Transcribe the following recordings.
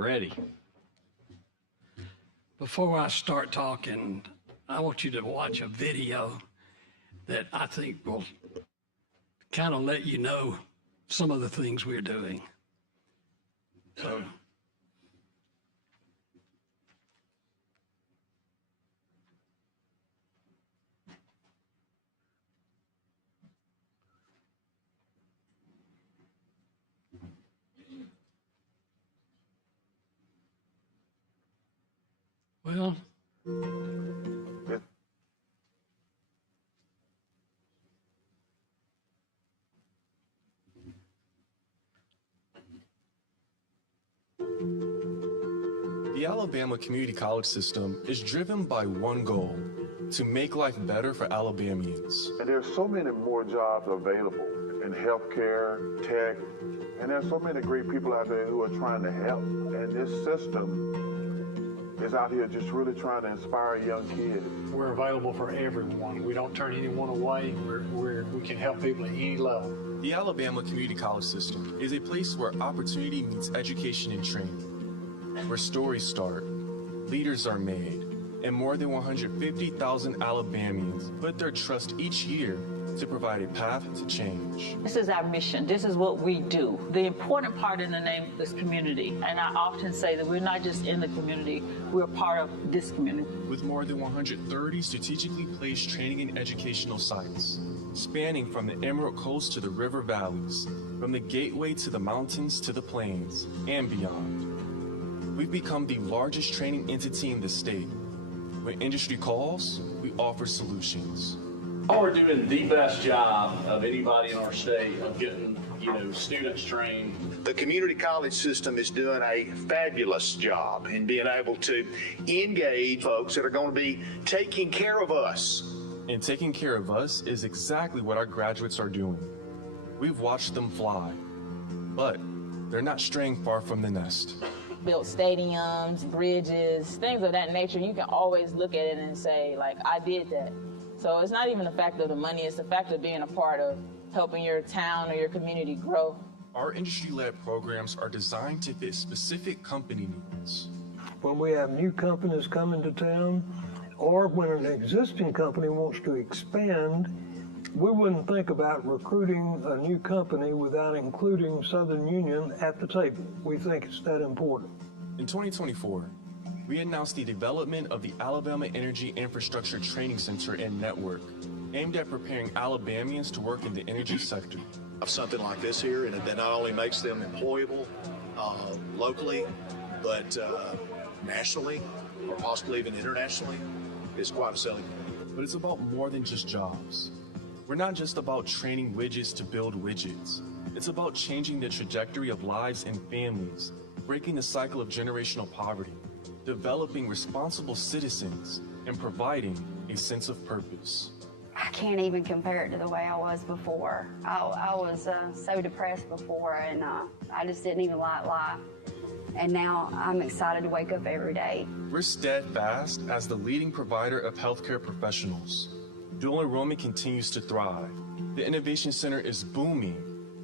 Ready. Before I start talking, I want you to watch a video that I think will kind of let you know some of the things we're doing. So. Well, the Alabama Community College system is driven by one goal: to make life better for Alabamians. And there's so many more jobs available in healthcare, tech, and there's so many great people out there who are trying to help. And this system is out here just really trying to inspire young kids. We're available for everyone. We don't turn anyone away. We can help people at any level. The Alabama Community College system is a place where opportunity meets education and training, where stories start, leaders are made, and more than 150,000 Alabamians put their trust each year to provide a path to change. This is our mission. This is what we do. The important part in the name is community. And I often say that we're not just in the community, we're part of this community. With more than 130 strategically placed training and educational sites, spanning from the Emerald Coast to the river valleys, from the gateway to the mountains to the plains, and beyond. We've become the largest training entity in the state. When industry calls, we offer solutions. We're doing the best job of anybody in our state of getting, students trained. The community college system is doing a fabulous job in being able to engage folks that are going to be taking care of us. And taking care of us is exactly what our graduates are doing. We've watched them fly, but they're not straying far from the nest. Built stadiums, bridges, things of that nature. You can always look at it and say, I did that. So it's not even the fact of the money, it's the fact of being a part of helping your town or your community grow. Our industry-led programs are designed to fit specific company needs. When we have new companies coming to town, or when an existing company wants to expand, we wouldn't think about recruiting a new company without including Southern Union at the table. We think it's that important. In 2024, we announced the development of the Alabama Energy Infrastructure Training Center and Network, aimed at preparing Alabamians to work in the energy sector. Something like this here, and that not only makes them employable locally, but nationally, or possibly even internationally, is quite a selling point. But it's about more than just jobs. We're not just about training widgets to build widgets. It's about changing the trajectory of lives and families, breaking the cycle of generational poverty, developing responsible citizens, and providing a sense of purpose. I can't even compare it to the way I was before. I was so depressed before, and I just didn't even like life. And now I'm excited to wake up every day. We're steadfast as the leading provider of healthcare professionals. Dual enrollment continues to thrive. The Innovation Center is booming,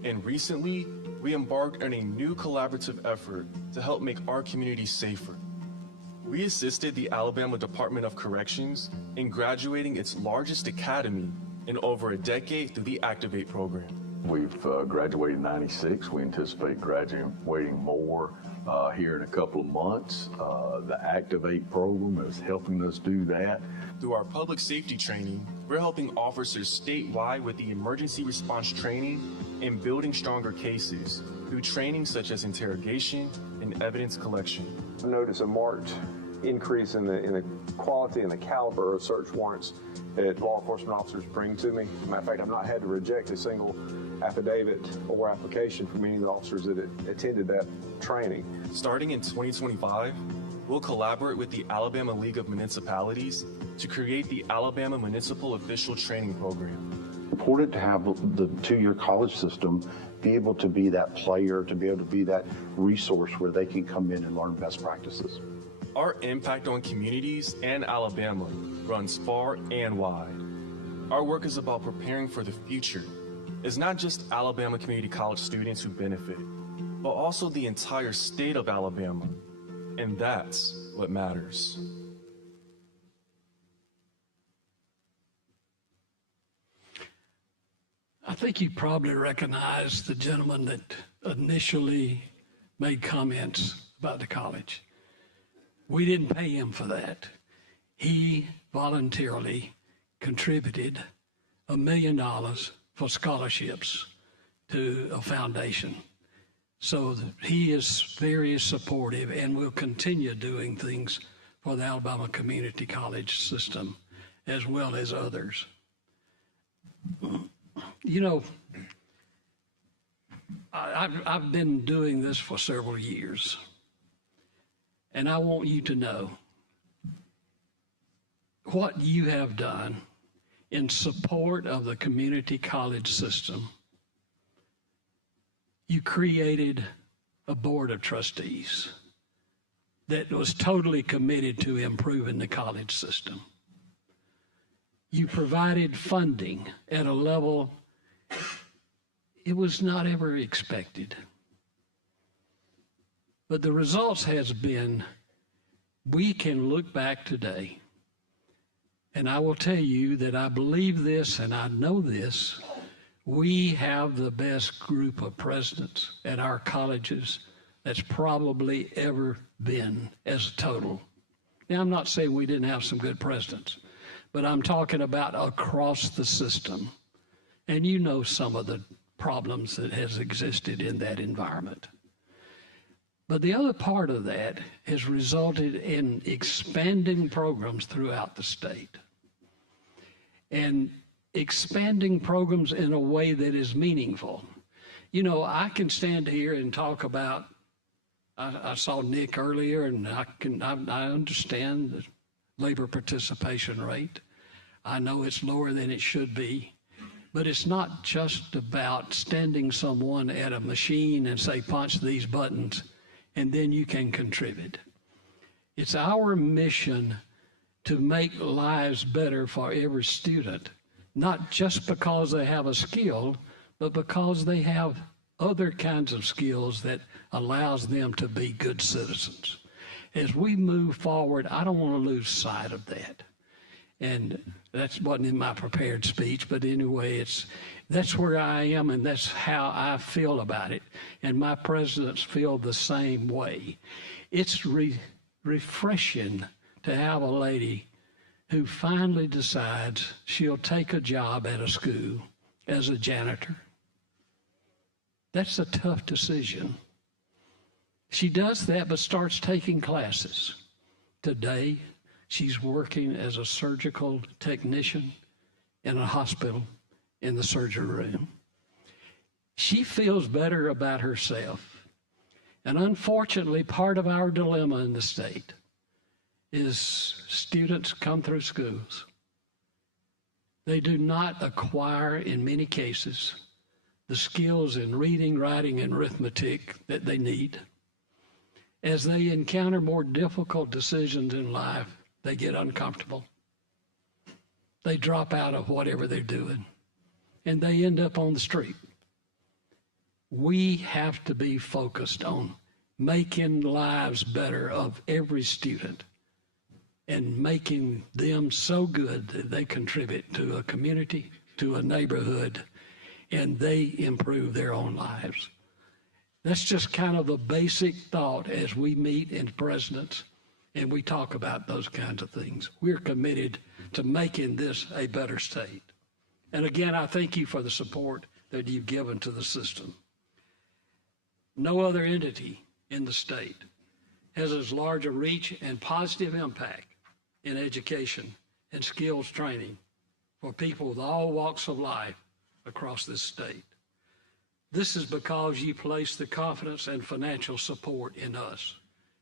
and recently, we embarked on a new collaborative effort to help make our community safer. We assisted the Alabama Department of Corrections in graduating its largest academy in over a decade through the Activate program. We've graduated 96. We anticipate graduating more here in a couple of months. The Activate program is helping us do that. Through our public safety training, we're helping officers statewide with the emergency response training and building stronger cases through training such as interrogation and evidence collection. I noticed a marked increase in the quality and the caliber of search warrants that law enforcement officers bring to me. As a matter of fact, I've not had to reject a single affidavit or application from any of the officers that attended that training. Starting in 2025, we'll collaborate with the Alabama League of Municipalities to create the Alabama Municipal Official Training Program. Important to have the two-year college system be able to be that player, to be able to be that resource where they can come in and learn best practices. Our impact on communities and Alabama runs far and wide. Our work is about preparing for the future. It's not just Alabama Community College students who benefit, but also the entire state of Alabama. And that's what matters. I think you probably recognize the gentleman that initially made comments about the college. We didn't pay him for that. He voluntarily contributed $1 million for scholarships to a foundation. So he is very supportive and will continue doing things for the Alabama Community College system as well as others. You know, I've been doing this for several years, and I want you to know what you have done in support of the community college system. You created a board of trustees that was totally committed to improving the college system. You provided funding at a level it was not ever expected. But the results has been, we can look back today, and I will tell you that I believe this and I know this, we have the best group of presidents at our colleges that's probably ever been as a total. Now, I'm not saying we didn't have some good presidents, but I'm talking about across the system. And you know some of the problems that has existed in that environment. But the other part of that has resulted in expanding programs throughout the state. And expanding programs in a way that is meaningful. You know, I can stand here and talk about, I saw Nick earlier, and I understand the labor participation rate. I know it's lower than it should be. But it's not just about standing someone at a machine and say, punch these buttons, and then you can contribute. It's our mission to make lives better for every student, not just because they have a skill, but because they have other kinds of skills that allows them to be good citizens. As we move forward, I don't want to lose sight of that. And that wasn't in my prepared speech, but anyway, that's where I am, and that's how I feel about it. And my presidents feel the same way. It's refreshing to have a lady who finally decides she'll take a job at a school as a janitor. That's a tough decision. She does that, but starts taking classes. Today, she's working as a surgical technician in a hospital in the surgery room. She feels better about herself. And unfortunately, part of our dilemma in the state is students come through schools. They do not acquire, in many cases, the skills in reading, writing, and arithmetic that they need. As they encounter more difficult decisions in life, they get uncomfortable. They drop out of whatever they're doing, and they end up on the street. We have to be focused on making lives better of every student and making them so good that they contribute to a community, to a neighborhood, and they improve their own lives. That's just kind of a basic thought as we meet in presidents and we talk about those kinds of things. We're committed to making this a better state. And again, I thank you for the support that you've given to the system. No other entity in the state has as large a reach and positive impact in education and skills training for people with all walks of life across this state. This is because you place the confidence and financial support in us.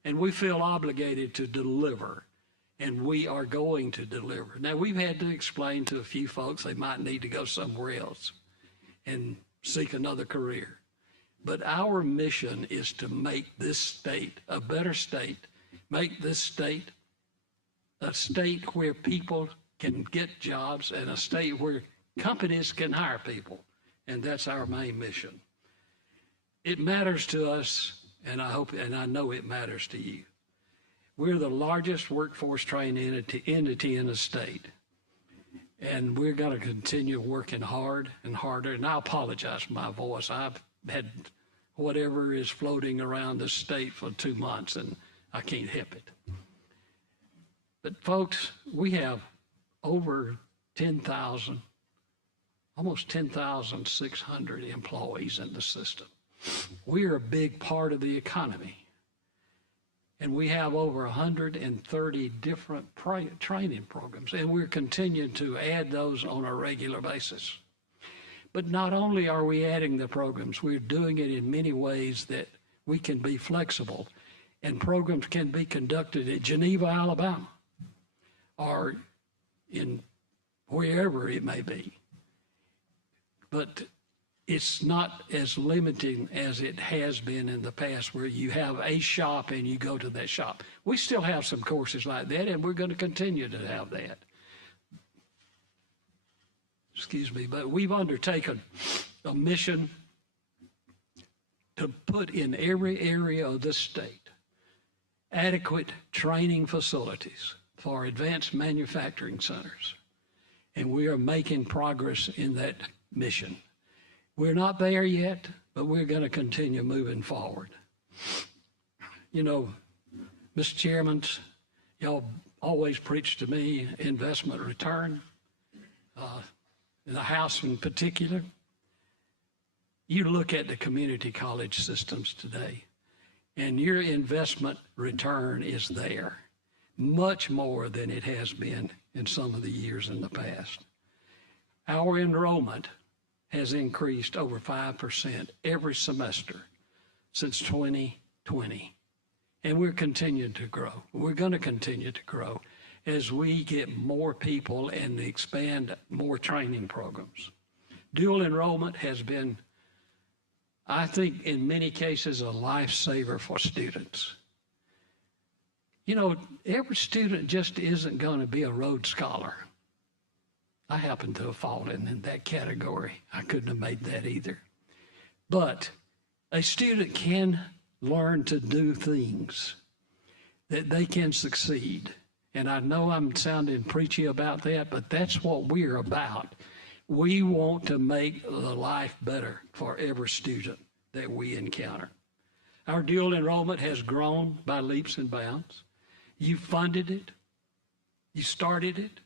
And we feel obligated to deliver, and we are going to deliver. Now, we've had to explain to a few folks they might need to go somewhere else and seek another career. But our mission is to make this state a better state, make this state a state where people can get jobs and a state where companies can hire people. And that's our main mission. it matters to us, and I hope, and I know it matters to you. We're the largest workforce training entity in the state. And we're going to continue working hard and harder. And I apologize for my voice. I've had whatever is floating around the state for 2 months, and I can't help it. But folks, we have over 10,000, almost 10,600 employees in the system. We are a big part of the economy. And we have over 130 different training programs, and we're continuing to add those on a regular basis. But not only are we adding the programs, we're doing it in many ways that we can be flexible, and programs can be conducted at Geneva, Alabama, or in wherever it may be. But it's not as limiting as it has been in the past, where you have a shop and you go to that shop. We still have some courses like that, and we're going to continue to have that. Excuse me, but we've undertaken a mission to put in every area of this state adequate training facilities for advanced manufacturing centers. And we are making progress in that mission. We're not there yet, but we're going to continue moving forward. You know, Mr. Chairman, y'all always preach to me investment return. In the House in particular, you look at the community college systems today, and your investment return is there, much more than it has been in some of the years in the past. Our enrollment has increased over 5% every semester since 2020. And we're continuing to grow. We're going to continue to grow as we get more people and expand more training programs. Dual enrollment has been, I think, in many cases, a lifesaver for students. You know, every student just isn't going to be a Rhodes Scholar. I happen to have fallen in that category. I couldn't have made that either. But a student can learn to do things that they can succeed. And I know I'm sounding preachy about that, but that's what we're about. We want to make the life better for every student that we encounter. Our dual enrollment has grown by leaps and bounds. You funded it. You started it.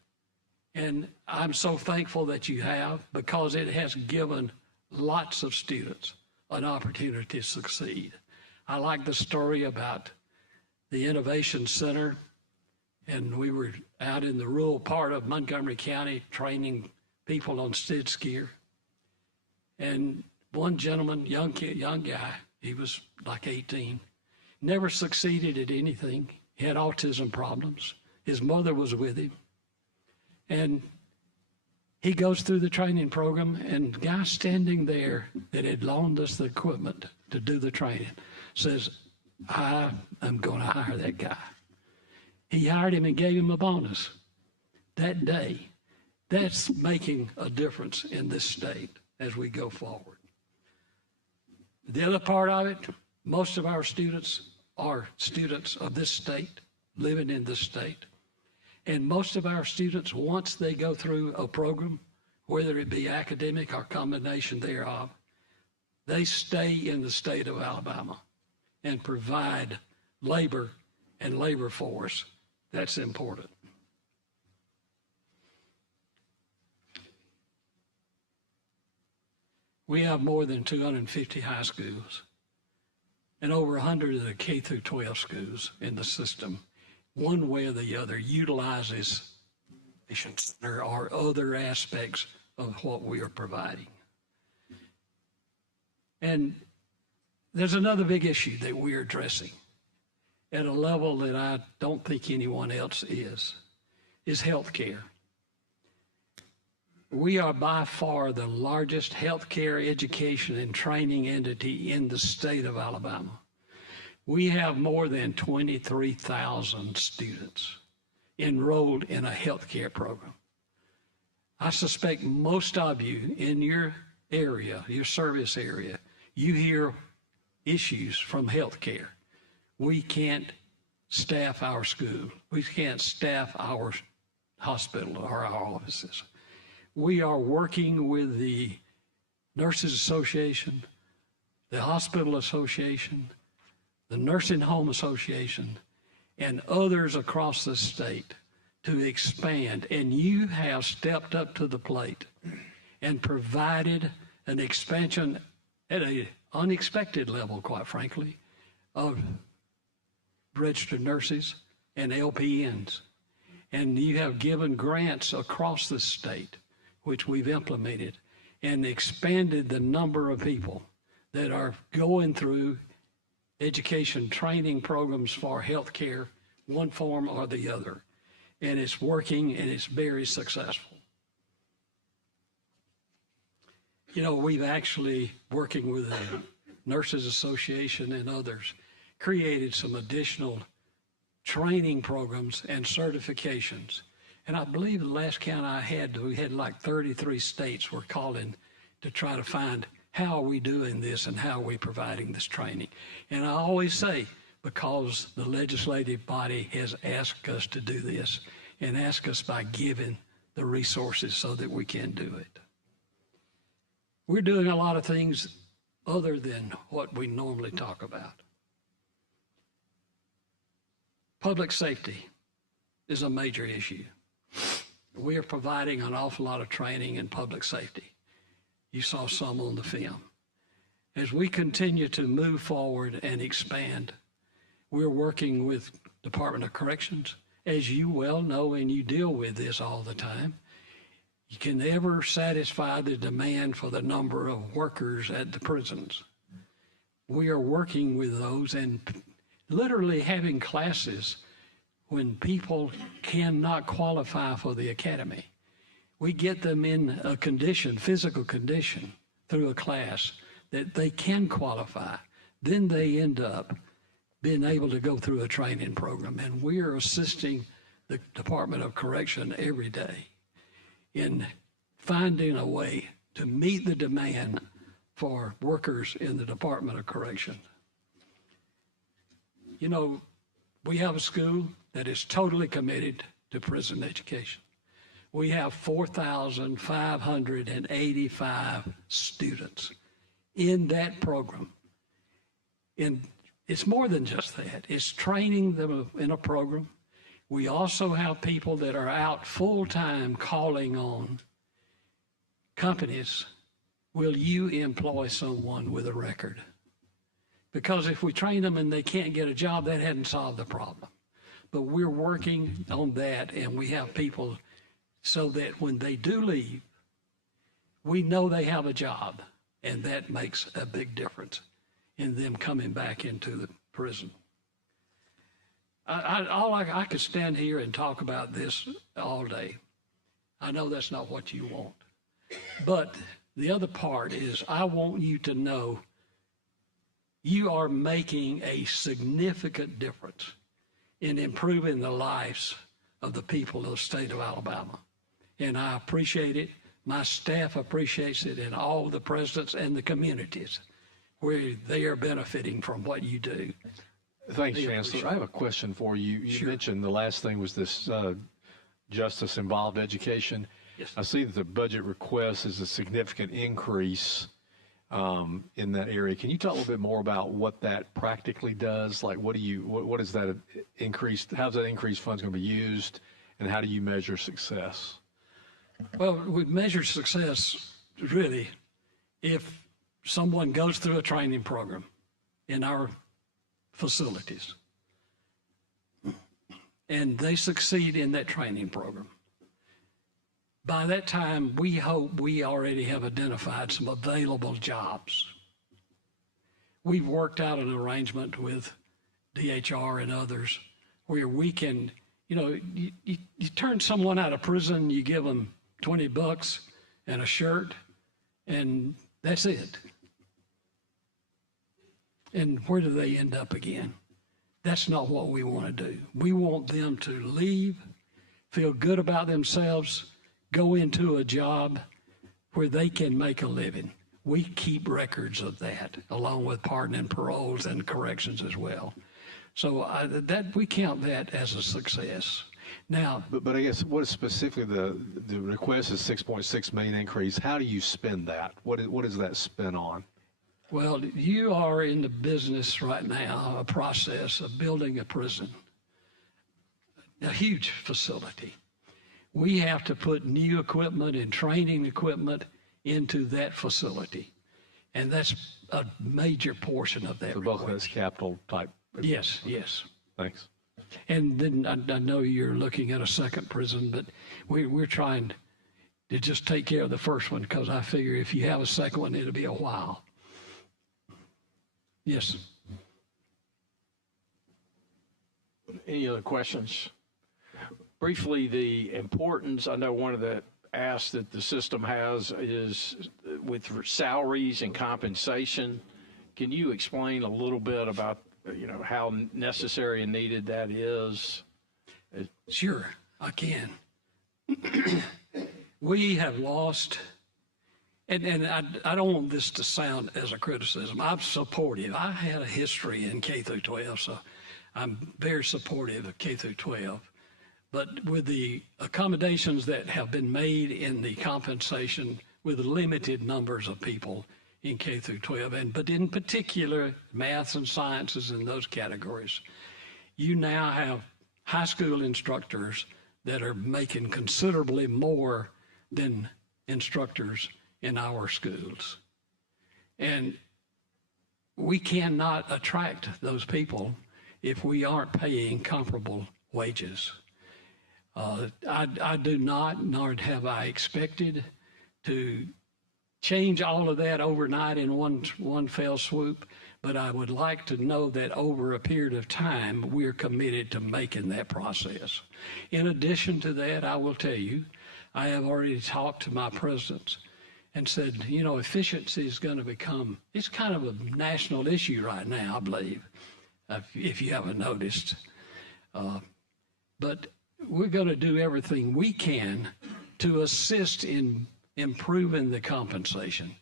And I'm so thankful that you have, because it has given lots of students an opportunity to succeed. I like the story about the Innovation Center, and we were out in the rural part of Montgomery County training people on skid steer. And one gentleman, young guy, he was like 18, never succeeded at anything. He had autism problems. His mother was with him. And he goes through the training program, and the guy standing there that had loaned us the equipment to do the training says, I am going to hire that guy. He hired him and gave him a bonus that day. That's making a difference in this state as we go forward. The other part of it, most of our students are students of this state, living in this state. And most of our students, once they go through a program, whether it be academic or combination thereof, they stay in the state of Alabama and provide labor and labor force. That's important. We have more than 250 high schools and over 100 of the K through 12 schools in the system. One way or the other utilizes center or other aspects of what we are providing. And there's another big issue that we're addressing at a level that I don't think anyone else is healthcare. We are by far the largest healthcare education and training entity in the state of Alabama. We have more than 23,000 students enrolled in a healthcare program. I suspect most of you in your area, your service area, you hear issues from healthcare. We can't staff our school. We can't staff our hospital or our offices. We are working with the Nurses Association, the Hospital Association, the Nursing Home Association, and others across the state to expand. And you have stepped up to the plate and provided an expansion at an unexpected level, quite frankly, of registered nurses and LPNs. And you have given grants across the state, which we've implemented, and expanded the number of people that are going through education training programs for healthcare, one form or the other. And it's working, and it's very successful. You know, we've actually, working with the Nurses Association and others, created some additional training programs and certifications. And I believe the last count I had, we had like 33 states were calling to try to find how are we doing this and how are we providing this training. And I always say, because the legislative body has asked us to do this and asked us by giving the resources so that we can do it. We're doing a lot of things other than what we normally talk about. Public safety is a major issue. We are providing an awful lot of training in public safety. You saw some on the film. As we continue to move forward and expand, we're working with Department of Corrections. As you well know, and you deal with this all the time, you can never satisfy the demand for the number of workers at the prisons. We are working with those and literally having classes when people cannot qualify for the academy. We get them in a condition, physical condition, through a class that they can qualify. Then they end up being able to go through a training program. And we are assisting the Department of Correction every day in finding a way to meet the demand for workers in the Department of Correction. You know, we have a school that is totally committed to prison education. We have 4,585 students in that program. And it's more than just that. It's training them in a program. We also have people that are out full-time calling on companies. Will you employ someone with a record? Because if we train them and they can't get a job, that hadn't solved the problem. But we're working on that, and we have people so that when they do leave, we know they have a job, and that makes a big difference in them coming back into the prison. I could stand here and talk about this all day. I know that's not what you want. But the other part is I want you to know you are making a significant difference in improving the lives of the people of the state of Alabama. And I appreciate it. My staff appreciates it, and all the presidents and the communities where they are benefiting from what you do. Thanks, Chancellor. I have a question for you. You mentioned the last thing was this justice-involved education. Yes. I see that the budget request is a significant increase in that area. Can you talk a little bit more about what that practically does? Like, what is that increased? How's that increased funds going to be used, and how do you measure success? Well, we measure success really if someone goes through a training program in our facilities and they succeed in that training program. By that time, we hope we already have identified some available jobs. We've worked out an arrangement with DHR and others where we can, you know, you turn someone out of prison, you give them $20 and a shirt, and that's it. And where do they end up again? That's not what we want to do. We want them to leave, feel good about themselves, go into a job where they can make a living. We keep records of that, along with pardon and paroles and corrections as well. So that we count that as a success. Now, but I guess what is specifically the request is 6.6 million increase. How do you spend that? What is that spent on? well, you are in the business right now, a process of building a prison, a huge facility. We have to put new equipment and training equipment into that facility. And that's a major portion of that. So both of that's capital type. Yes, yes. Thanks. And then I know you're looking at a second prison, but we're trying to just take care of the first one, because I figure if you have a second one, it'll be a while. Yes. Any other questions? Briefly, the importance, I know one of the asks that the system has is with salaries and compensation. Can you explain a little bit about, how necessary and needed that is? Sure, I can. We have lost, and I don't want this to sound as a criticism. I'm supportive. I had a history in K through 12, so I'm very supportive of K through 12. But with the accommodations that have been made in the compensation with limited numbers of people in K through 12, but in particular maths and sciences in those categories, you now have high school instructors that are making considerably more than instructors in our schools. And we cannot attract those people if we aren't paying comparable wages. I do not, nor have I expected to change all of that overnight in one fell swoop, but I would like to know that over a period of time, we're committed to making that process. In addition to that, I will tell you, I have already talked to my presidents and said, efficiency is going to become, it's kind of a national issue right now, I believe, if you haven't noticed. But we're going to do everything we can to assist in improving the compensation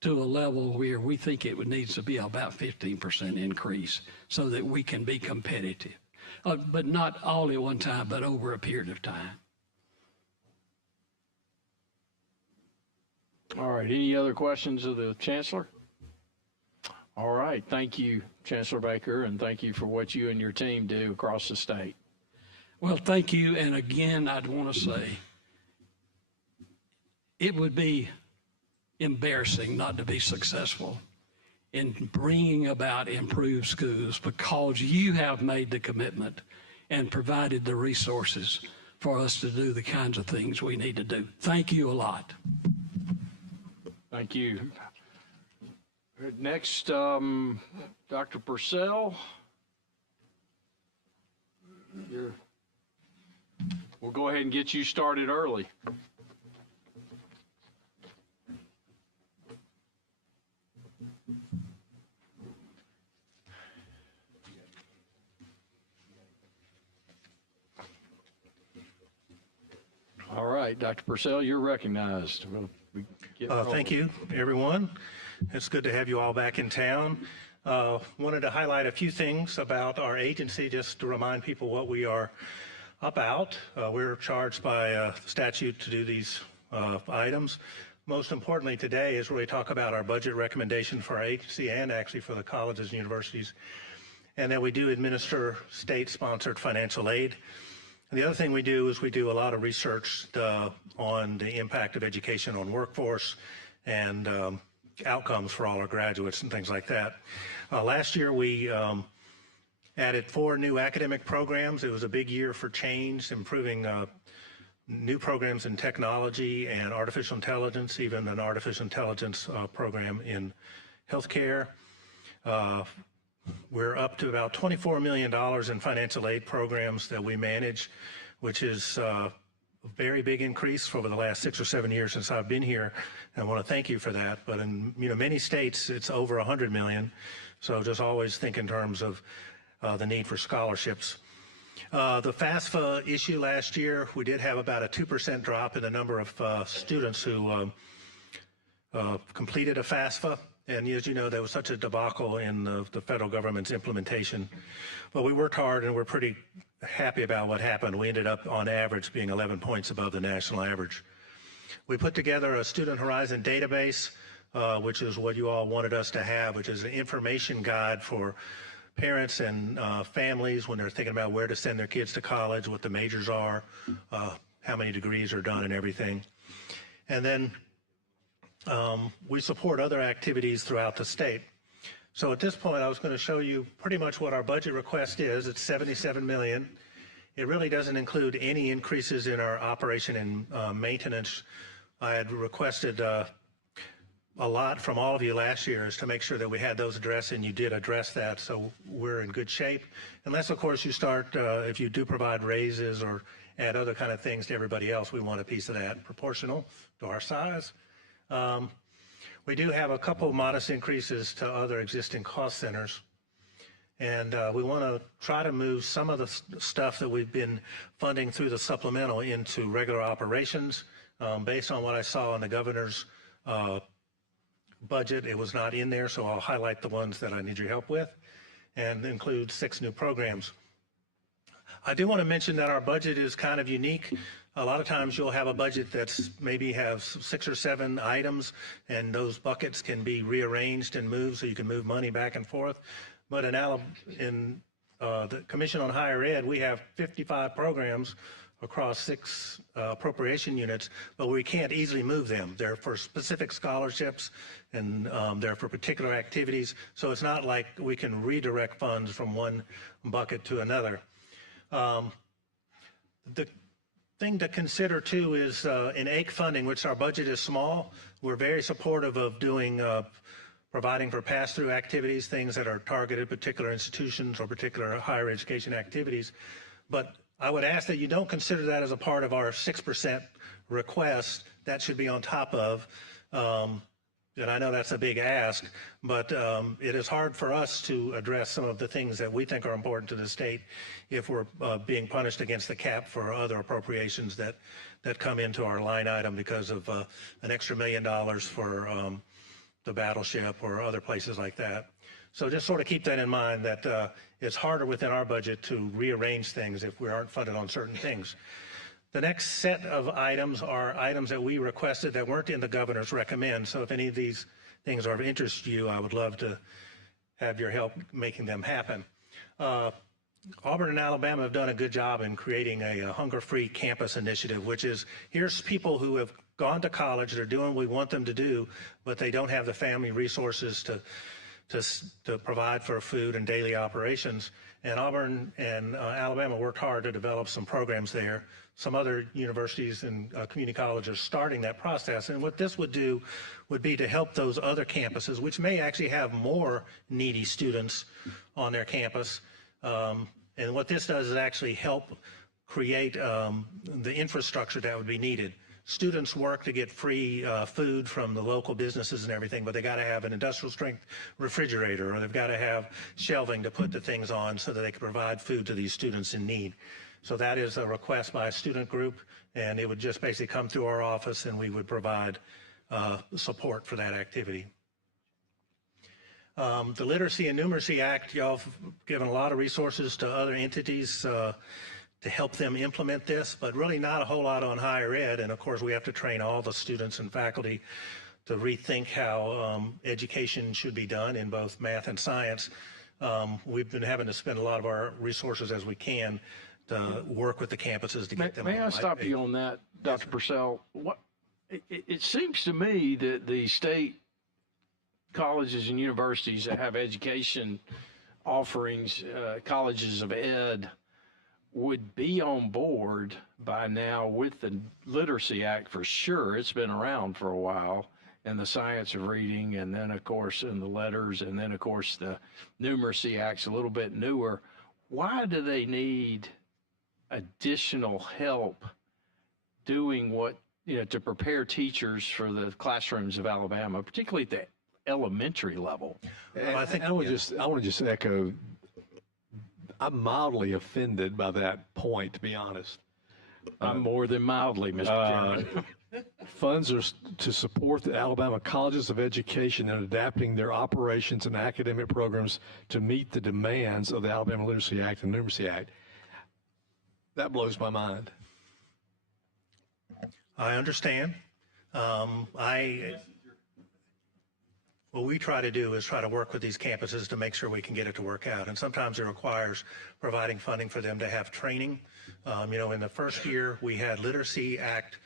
to a level where we think it needs to be about 15% increase so that we can be competitive. But not all at one time, but over a period of time. All right, any other questions of the Chancellor? All right, thank you, Chancellor Baker, and thank you for what you and your team do across the state. Well, thank you. And again, I'd want to say it would be embarrassing not to be successful in bringing about improved schools, because you have made the commitment and provided the resources for us to do the kinds of things we need to do. Thank you a lot. Thank you. Next, Dr. Purcell. We'll go ahead and get you started early. All right, Dr. Purcell, you're recognized. Thank you, everyone. It's good to have you all back in town. Wanted to highlight a few things about our agency, just to remind people what we are about. We're charged by statute to do these items. Most importantly today is really talk about our budget recommendation for our agency and actually for the colleges and universities, and that we do administer state-sponsored financial aid. And the other thing we do is we do a lot of research on the impact of education on workforce and outcomes for all our graduates and things like that. Last year we added 4 new academic programs. It was a big year for change, improving new programs in technology and artificial intelligence, even an artificial intelligence program in healthcare. We're up to about $24 million in financial aid programs that we manage, which is a very big increase over the last 6 or 7 years since I've been here. And I want to thank you for that. But in many states, it's over 100 million. So just always think in terms of the need for scholarships. The FAFSA issue last year, we did have about a 2% drop in the number of students who completed a FAFSA. And as you know, there was such a debacle in the federal government's implementation. But we worked hard and we're pretty happy about what happened. We ended up on average being 11 points above the national average. We put together a Student Horizon database, which is what you all wanted us to have, which is an information guide for parents and families when they're thinking about where to send their kids to college, what the majors are, how many degrees are done and everything. And then we support other activities throughout the state. So at this point, I was going to show you pretty much what our budget request is. It's $77 million. It really doesn't include any increases in our operation and maintenance. I had requested a lot from all of you last year is to make sure that we had those addressed, and you did address that, so we're in good shape. Unless, of course, you start, if you do provide raises or add other kind of things to everybody else, we want a piece of that proportional to our size. We do have a couple modest increases to other existing cost centers. And we want to try to move some of the stuff that we've been funding through the supplemental into regular operations. Based on what I saw in the governor's budget, it was not in there, so I'll highlight the ones that I need your help with and include 6 new programs. I do want to mention that our budget is kind of unique. A lot of times you'll have a budget that's maybe have 6 or 7 items, and those buckets can be rearranged and moved so you can move money back and forth. But in the Commission on Higher Ed, we have 55 programs across 6 appropriation units, but we can't easily move them. They're for specific scholarships, and they're for particular activities. So it's not like we can redirect funds from one bucket to another. The thing to consider too is in AIC funding, which our budget is small, we're very supportive of doing providing for pass-through activities, things that are targeted particular institutions or particular higher education activities. But I would ask that you don't consider that as a part of our 6% request. That should be on top of. And I know that's a big ask, but it is hard for us to address some of the things that we think are important to the state if we're being punished against the cap for other appropriations that come into our line item because of an extra $1 million for the battleship or other places like that. So just sort of keep that in mind, that it's harder within our budget to rearrange things if we aren't funded on certain things. The next set of items are items that we requested that weren't in the governor's recommend. So if any of these things are of interest to you, I would love to have your help making them happen. Auburn and Alabama have done a good job in creating a hunger-free campus initiative, which is, here's people who have gone to college, they're doing what we want them to do, but they don't have the family resources to provide for food and daily operations. And Auburn and Alabama worked hard to develop some programs there. Some other universities and community colleges are starting that process. And what this would do would be to help those other campuses, which may actually have more needy students on their campus. And what this does is actually help create the infrastructure that would be needed. Students work to get free food from the local businesses and everything, but they got to have an industrial strength refrigerator, or they've got to have shelving to put the things on so that they can provide food to these students in need. So that is a request by a student group, and it would just basically come through our office and we would provide support for that activity. The Literacy and Numeracy Act, y'all have given a lot of resources to other entities to help them implement this, but really not a whole lot on higher ed. And of course, we have to train all the students and faculty to rethink how education should be done in both math and science. We've been having to spend a lot of our resources as we can to work with the campuses to get them. May I stop you on that, Dr. Purcell? It seems to me that the state colleges and universities that have education offerings, colleges of ed, would be on board by now with the Literacy Act for sure. It's been around for a while, and the science of reading, and then of course in the letters, and then of course the Numeracy Act's a little bit newer. Why do they need additional help doing what, to prepare teachers for the classrooms of Alabama, particularly at the elementary level? Well, I think I want to just echo, I'm mildly offended by that point, to be honest. I'm more than mildly, Mr. Chairman. Funds are to support the Alabama Colleges of Education in adapting their operations and academic programs to meet the demands of the Alabama Literacy Act and Numeracy Act. That blows my mind. I understand. What we try to do is try to work with these campuses to make sure we can get it to work out. And sometimes it requires providing funding for them to have training. In the first year, we had Literacy Act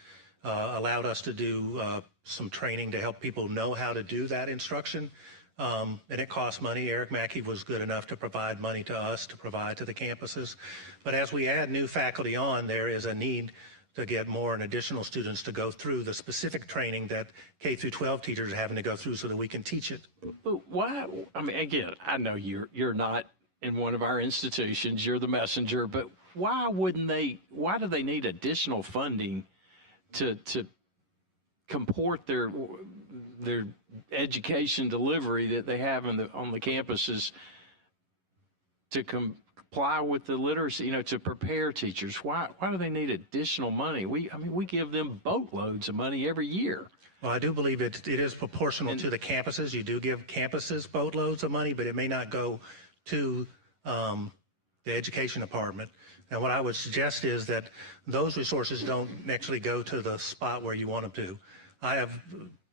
allowed us to do some training to help people know how to do that instruction. And it cost money. Eric Mackey was good enough to provide money to us to provide to the campuses. But as we add new faculty on, there is a need to get more and additional students to go through the specific training that K through 12 teachers are having to go through so that we can teach it. But why? I mean, again, I know you're not in one of our institutions. You're the messenger. But why wouldn't they? Why do they need additional funding to comport their education delivery that they have on the campuses to comply with the literacy, to prepare teachers? Why do they need additional money? We give them boatloads of money every year. Well, I do believe it is proportional to the campuses. You do give campuses boatloads of money, but it may not go to the education department. And what I would suggest is that those resources don't actually go to the spot where you want them to. I have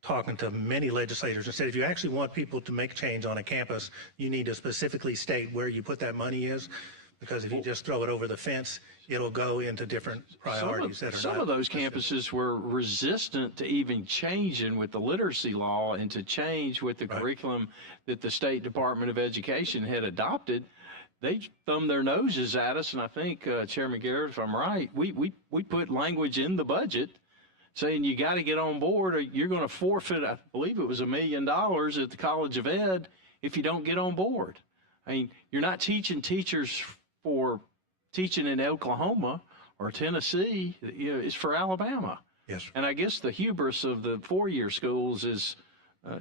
talking to many legislators and said, if you actually want people to make change on a campus, you need to specifically state where you put that money is, because if you just throw it over the fence, it'll go into different priorities Some of those campuses were resistant to even changing with the literacy law and to change with the curriculum that the State Department of Education had adopted. They thumbed their noses at us, and I think, Chairman Garrett, if I'm right, we put language in the budget saying you got to get on board or you're going to forfeit, I believe it was $1 million at the College of Ed if you don't get on board. I mean, you're not teaching teachers for teaching in Oklahoma or Tennessee. It's for Alabama. Yes. And I guess the hubris of the four-year schools is,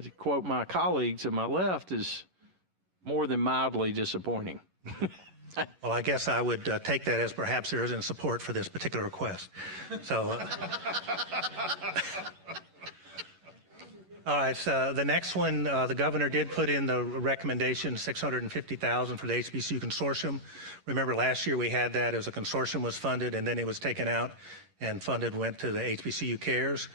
to quote my colleague to my left, is more than mildly disappointing. Well, I guess I would take that as perhaps there isn't support for this particular request. So, all right, so the next one, the governor did put in the recommendation, $650,000 for the HBCU consortium. Remember last year we had that as a consortium was funded and then it was taken out and funded went to the HBCU CARES.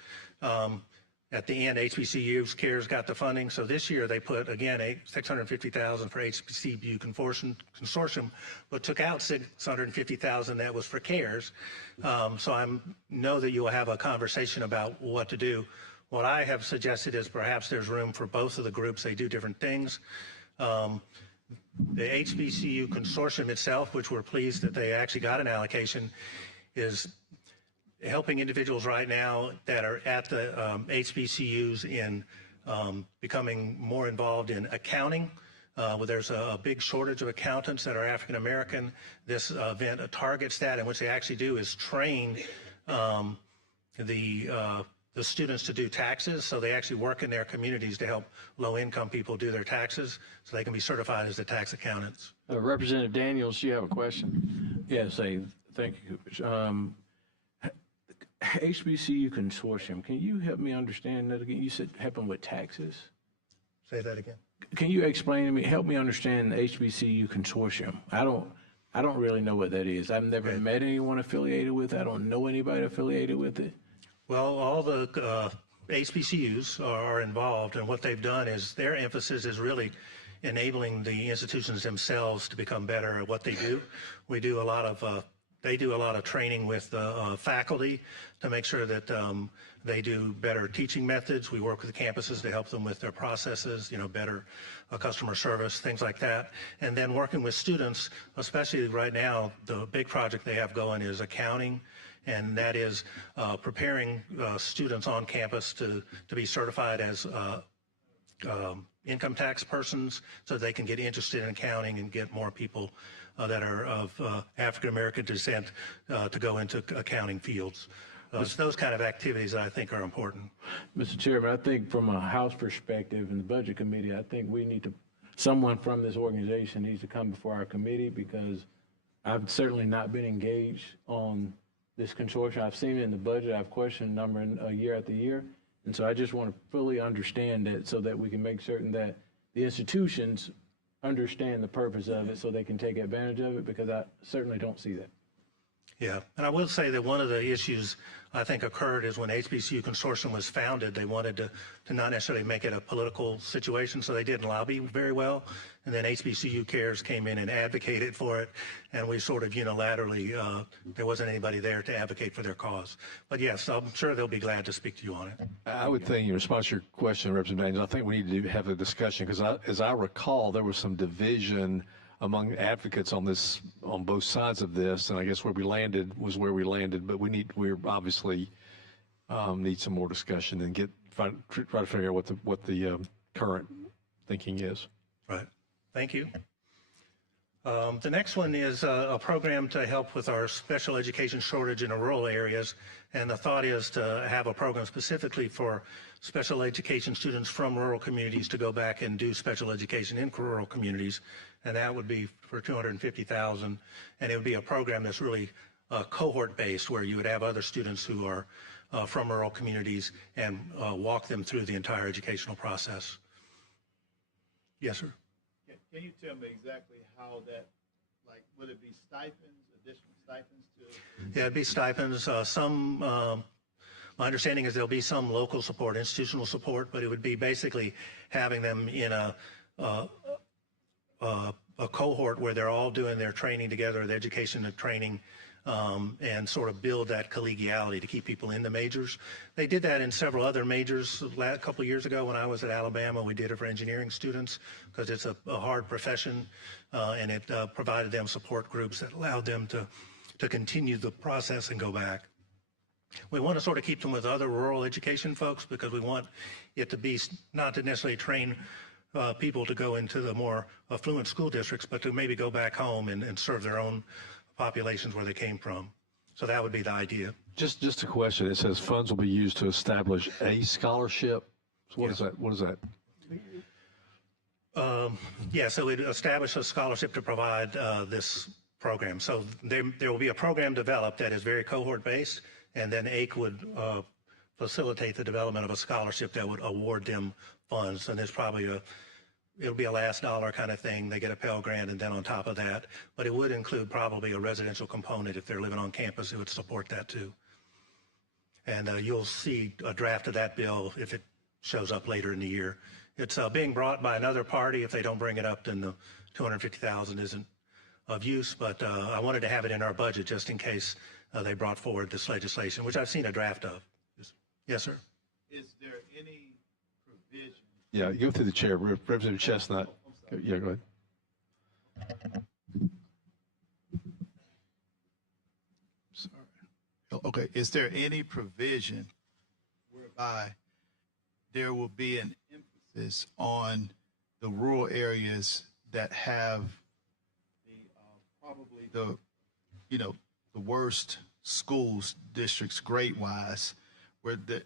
At the end, HBCU CARES got the funding. So this year they put, again, $650,000 for HBCU consortium, but took out $650,000 that was for CARES. So I know that you'll have a conversation about what to do. What I have suggested is perhaps there's room for both of the groups. They do different things. The HBCU consortium itself, which we're pleased that they actually got an allocation, is helping individuals right now that are at the HBCUs in becoming more involved in accounting. Where there's a big shortage of accountants that are African American. This event targets that, and what they actually do is train the students to do taxes. So they actually work in their communities to help low-income people do their taxes, so they can be certified as the tax accountants. Representative Daniels, you have a question? Yes, thank you. HBCU consortium, can you help me understand that again? You said helping with taxes? Say that again. Can you explain to me, help me understand the HBCU consortium? I don't really know what that is. I've never met anyone affiliated with it. I don't know anybody affiliated with it. Well, all the HBCUs are involved, and what they've done is their emphasis is really enabling the institutions themselves to become better at what they do. We do a lot of they do a lot of training with the faculty to make sure that they do better teaching methods. We work with the campuses to help them with their processes, better customer service, things like that. And then working with students, especially right now, the big project they have going is accounting, and that is preparing students on campus to be certified as income tax persons so they can get interested in accounting and get more people that are of African-American descent to go into accounting fields. It's those kind of activities that I think are important. Mr. Chairman, I think from a House perspective and the Budget Committee, I think we need to, someone from this organization needs to come before our committee, because I've certainly not been engaged on this consortium. I've seen it in the budget. I've questioned the number year after year. And so I just want to fully understand it so that we can make certain that the institutions understand the purpose of it so they can take advantage of it, because I certainly don't see that. Yeah, and I will say that one of the issues I think occurred is when HBCU Consortium was founded, they wanted to not necessarily make it a political situation, so they didn't lobby very well. And then HBCU Cares came in and advocated for it, and we sort of unilaterally, there wasn't anybody there to advocate for their cause. But yes, I'm sure they'll be glad to speak to you on it. I would think, in response to your question, Representative Daniels, I think we need to have a discussion, because as I recall, there was some division among advocates on this, on both sides of this, and I guess where we landed was where we landed. But we obviously need some more discussion and try to figure out what the current thinking is. Right. Thank you. The next one is a program to help with our special education shortage in the rural areas, and the thought is to have a program specifically for special education students from rural communities to go back and do special education in rural communities, and that would be for $250,000, and it would be a program that's really cohort-based, where you would have other students who are from rural communities and walk them through the entire educational process. Yes, sir. Can you tell me exactly how that, like, would it be stipends, additional stipends to? Yeah, it'd be stipends. My understanding is there'll be some local support, institutional support, but it would be basically having them in a cohort where they're all doing their training together, the education and training, and sort of build that collegiality to keep people in the majors. They did that in several other majors a couple of years ago when I was at Alabama. We did it for engineering students because it's a hard profession, and it provided them support groups that allowed them to continue the process and go back. We want to sort of keep them with other rural education folks because we want it to be not to necessarily train people to go into the more affluent school districts, but to maybe go back home and serve their own populations where they came from. So that would be the idea. Just a question. It says funds will be used to establish a scholarship. So what is that? What is that? Yeah, so we'd establish a scholarship to provide this program. So there will be a program developed that is very cohort based, and then AIC would facilitate the development of a scholarship that would award them funds. And there's probably it'll be a last dollar kind of thing. They get a Pell Grant, and then on top of that, but it would include probably a residential component. If they're living on campus, it would support that too. And you'll see a draft of that bill if it shows up later in the year. It's being brought by another party. If they don't bring it up, then the $250,000 isn't of use, but I wanted to have it in our budget just in case they brought forward this legislation, which I've seen a draft of. Yes, sir. Is there any provision? Yeah, go through the chair. Representative Chestnut. Yeah, go ahead. Sorry. Okay, is there any provision whereby there will be an emphasis on the rural areas that have probably the worst schools districts grade-wise, where there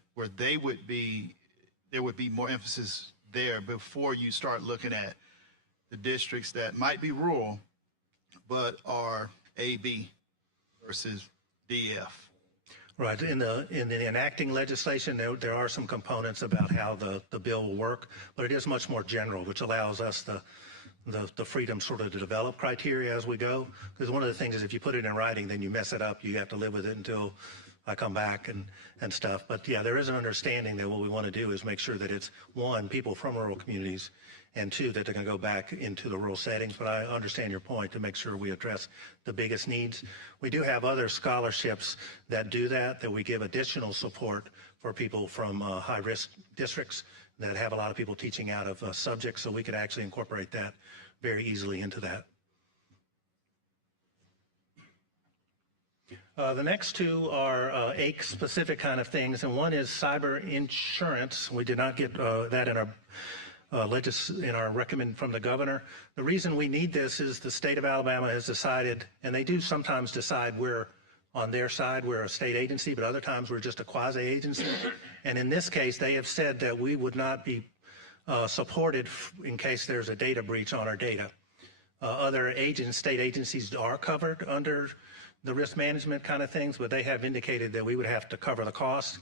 would be more emphasis there before you start looking at the districts that might be rural but are AB versus DF? Right. In the enacting legislation, there are some components about how the bill will work, but it is much more general, which allows us the freedom sort of to develop criteria as we go. Because one of the things is if you put it in writing, then you mess it up. You have to live with it until I come back and stuff. But yeah, there is an understanding that what we want to do is make sure that it's, one, people from rural communities, and two, that they're going to go back into the rural settings. But I understand your point to make sure we address the biggest needs. We do have other scholarships that do that we give additional support for people from high-risk districts that have a lot of people teaching out of subjects, so we could actually incorporate that very easily into that. The next two are AIC-specific kind of things, and one is cyber insurance. We did not get that in our recommend from the governor. The reason we need this is the state of Alabama has decided, and they do sometimes decide we're on their side, we're a state agency, but other times we're just a quasi-agency. And in this case, they have said that we would not be supported in case there's a data breach on our data. Other state agencies are covered under the risk management kind of things, but they have indicated that we would have to cover the cost.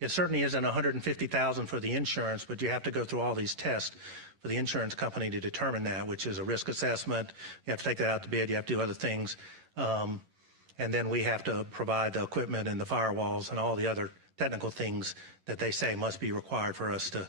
It certainly isn't $150,000 for the insurance, but you have to go through all these tests for the insurance company to determine that, which is a risk assessment. You have to take that out to bid. You have to do other things. And then we have to provide the equipment and the firewalls and all the other technical things that they say must be required for us to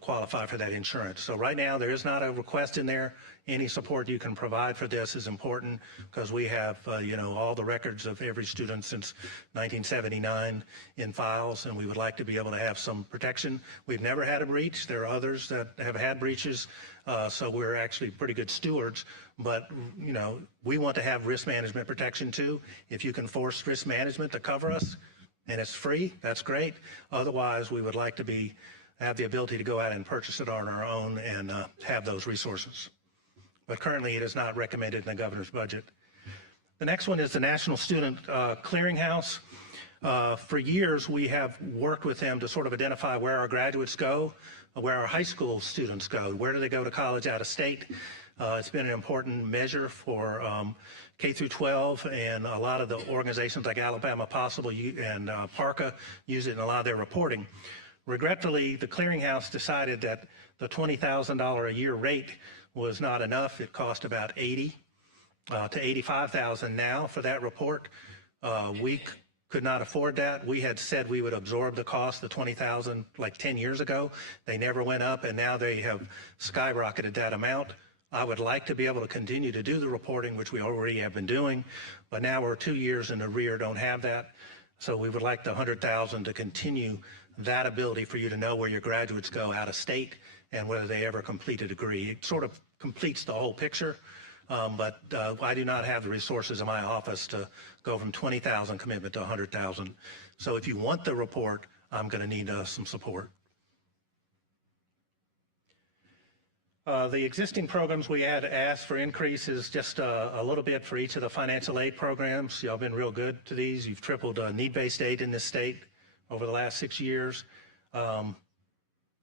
qualify for that insurance. So right now, there is not a request in there. Any support you can provide for this is important because we have, all the records of every student since 1979 in files, and we would like to be able to have some protection. We've never had a breach. There are others that have had breaches, so we're actually pretty good stewards. But, we want to have risk management protection too. If you can force risk management to cover us and it's free, that's great. Otherwise, we would like to have the ability to go out and purchase it on our own and have those resources. But currently it is not recommended in the governor's budget. The next one is the National Student Clearinghouse. For years, we have worked with them to sort of identify where our graduates go, where our high school students go, where do they go to college out of state. It's been an important measure for K through 12, and a lot of the organizations like Alabama Possible and PARCA use it in a lot of their reporting. Regretfully, the clearinghouse decided that the $20,000 a year rate was not enough. It cost about $80,000 to $85,000 now for that report. We could not afford that. We had said we would absorb the cost, the $20,000, like 10 years ago. They never went up, and now they have skyrocketed that amount. I would like to be able to continue to do the reporting, which we already have been doing, but now we're 2 years in the rear, don't have that. So we would like the $100,000 to continue that ability for you to know where your graduates go out of state and whether they ever complete a degree. It sort of completes the whole picture, but I do not have the resources in my office to go from 20,000 commitment to 100,000. So if you want the report, I'm going to need some support. The existing programs we had asked for increases just a little bit for each of the financial aid programs. Y'all been real good to these. You've tripled need-based aid in this state over the last 6 years.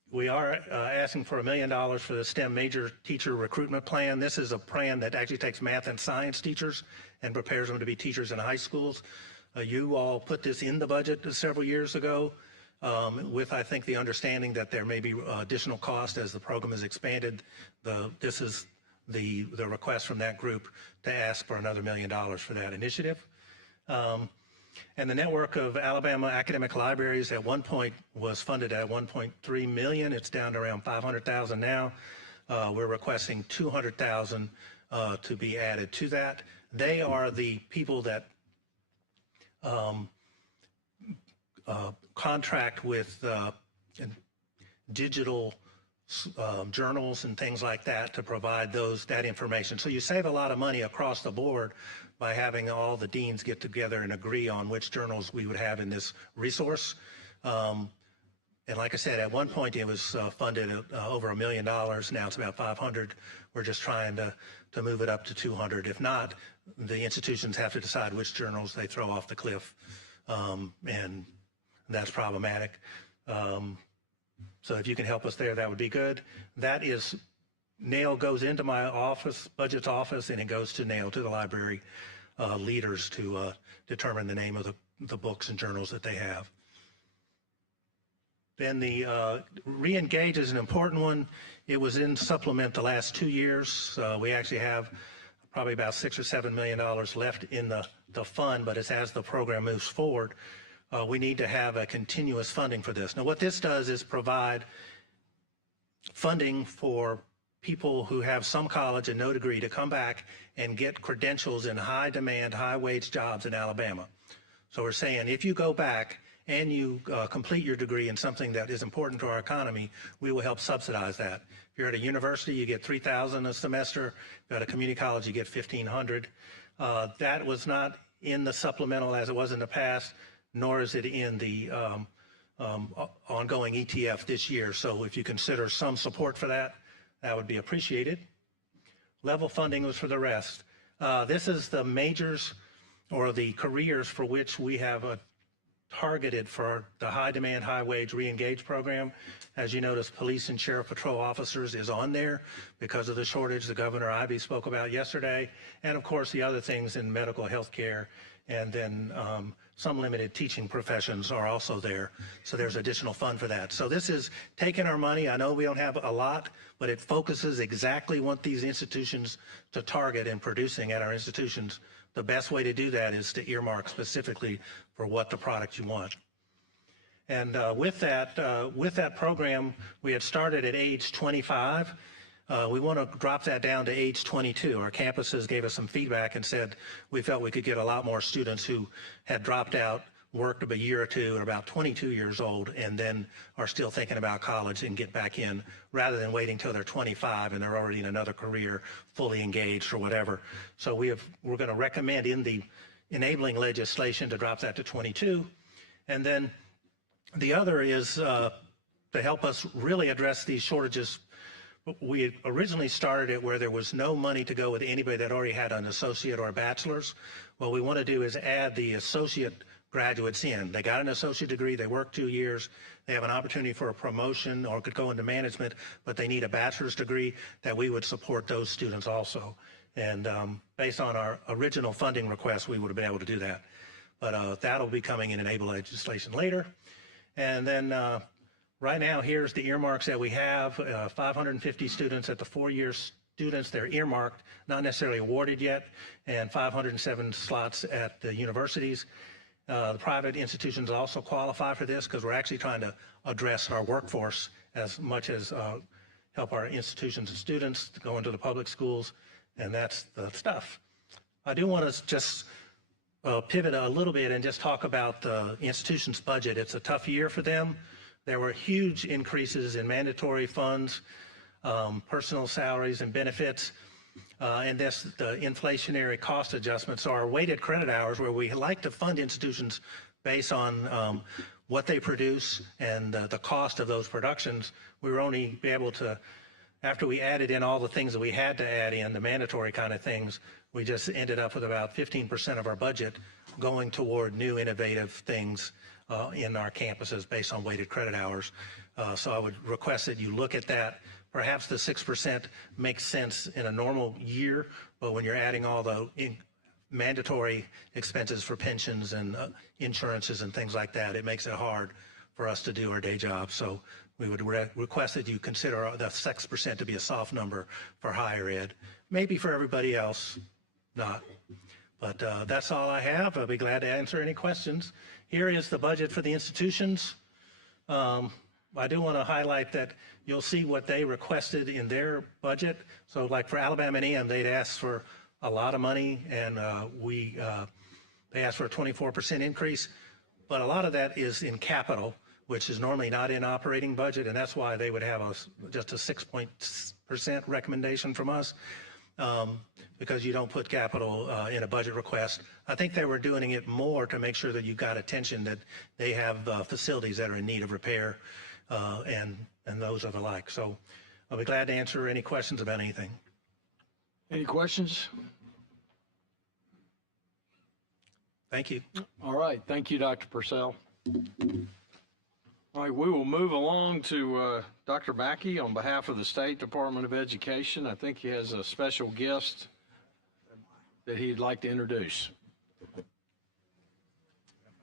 We are asking for $1 million for the STEM major teacher recruitment plan. This is a plan that actually takes math and science teachers and prepares them to be teachers in high schools. You all put this in the budget several years ago with, I think, the understanding that there may be additional cost as the program is expanded. This is the request from that group to ask for another $1 million for that initiative. And the network of Alabama academic libraries at one point was funded at $1.3 million. It's down to around $500,000 now. We're requesting $200,000 to be added to that. They are the people that contract with digital journals and things like that to provide that information. So you save a lot of money across the board by having all the deans get together and agree on which journals we would have in this resource. And like I said, at one point it was funded over $1 million. Now it's about 500. We're just trying to move it up to 200. If not, the institutions have to decide which journals they throw off the cliff, and that's problematic. So if you can help us there, that would be good. That is, NAIL goes into my office, budget's office, and it goes to NAIL, to the library leaders to determine the name of the books and journals that they have. Then the re-engage is an important one. It was in supplement the last 2 years. We actually have probably about $6 or $7 million left in the fund, but it's as the program moves forward, we need to have a continuous funding for this. Now, what this does is provide funding for people who have some college and no degree to come back and get credentials in high demand, high wage jobs in Alabama. So we're saying if you go back and you complete your degree in something that is important to our economy, we will help subsidize that. If you're at a university, you get $3,000 a semester. If you're at a community college, you get $1,500. That was not in the supplemental as it was in the past, nor is it in the ongoing ETF this year. So if you consider some support for that, that would be appreciated. Level funding was for the rest. This is the majors or the careers for which we have targeted for the high demand, high wage re-engage program. As you notice, police and sheriff patrol officers is on there because of the shortage the Governor Ivey spoke about yesterday. And of course, the other things in medical health care and then some limited teaching professions are also there. So there's additional fund for that. So this is taking our money. I know we don't have a lot, but it focuses exactly what these institutions to target in producing at our institutions. The best way to do that is to earmark specifically for what the product you want. And with that program, we had started at age 25. We want to drop that down to age 22. Our campuses gave us some feedback and said we felt we could get a lot more students who had dropped out, worked a year or two, and about 22 years old, and then are still thinking about college and get back in, rather than waiting till they're 25 and they're already in another career, fully engaged or whatever. So we're going to recommend in the enabling legislation to drop that to 22. And then the other is to help us really address these shortages. We originally started it where there was no money to go with anybody that already had an associate or a bachelor's. What we want to do is add the associate graduates in. They got an associate degree, they work 2 years, they have an opportunity for a promotion or could go into management, but they need a bachelor's degree, that we would support those students also. And based on our original funding request, we would have been able to do that. But that'll be coming in enable legislation later. And then right now, here's the earmarks that we have. 550 students at the 4-year students, they're earmarked, not necessarily awarded yet, and 507 slots at the universities. The private institutions also qualify for this because we're actually trying to address our workforce as much as help our institutions and students to go into the public schools, and that's the stuff. I do want to just pivot a little bit and just talk about the institution's budget. It's a tough year for them. There were huge increases in mandatory funds, personal salaries and benefits, and the inflationary cost adjustments. So our weighted credit hours, where we like to fund institutions based on what they produce and the cost of those productions, we were only able to, after we added in all the things that we had to add in, the mandatory kind of things, we just ended up with about 15% of our budget going toward new innovative things in our campuses based on weighted credit hours. So I would request that you look at that. Perhaps the 6% makes sense in a normal year, but when you're adding all the mandatory expenses for pensions and insurances and things like that, it makes it hard for us to do our day job. So we would request that you consider the 6% to be a soft number for higher ed. Maybe for everybody else, not. But that's all I have. I'll be glad to answer any questions. Here is the budget for the institutions. I do want to highlight that you'll see what they requested in their budget. So like for Alabama A&M, they'd asked for a lot of money, and they asked for a 24% increase. But a lot of that is in capital, which is normally not in operating budget, and that's why they would have just a 6% recommendation from us. Because you don't put capital in a budget request. I think they were doing it more to make sure that you got attention that they have facilities that are in need of repair and those are the like. So I'll be glad to answer any questions about anything. Any questions? Thank you. All right. Thank you, Dr. Purcell. All right, we will move along to Dr. Mackey on behalf of the State Department of Education. I think he has a special guest that he'd like to introduce.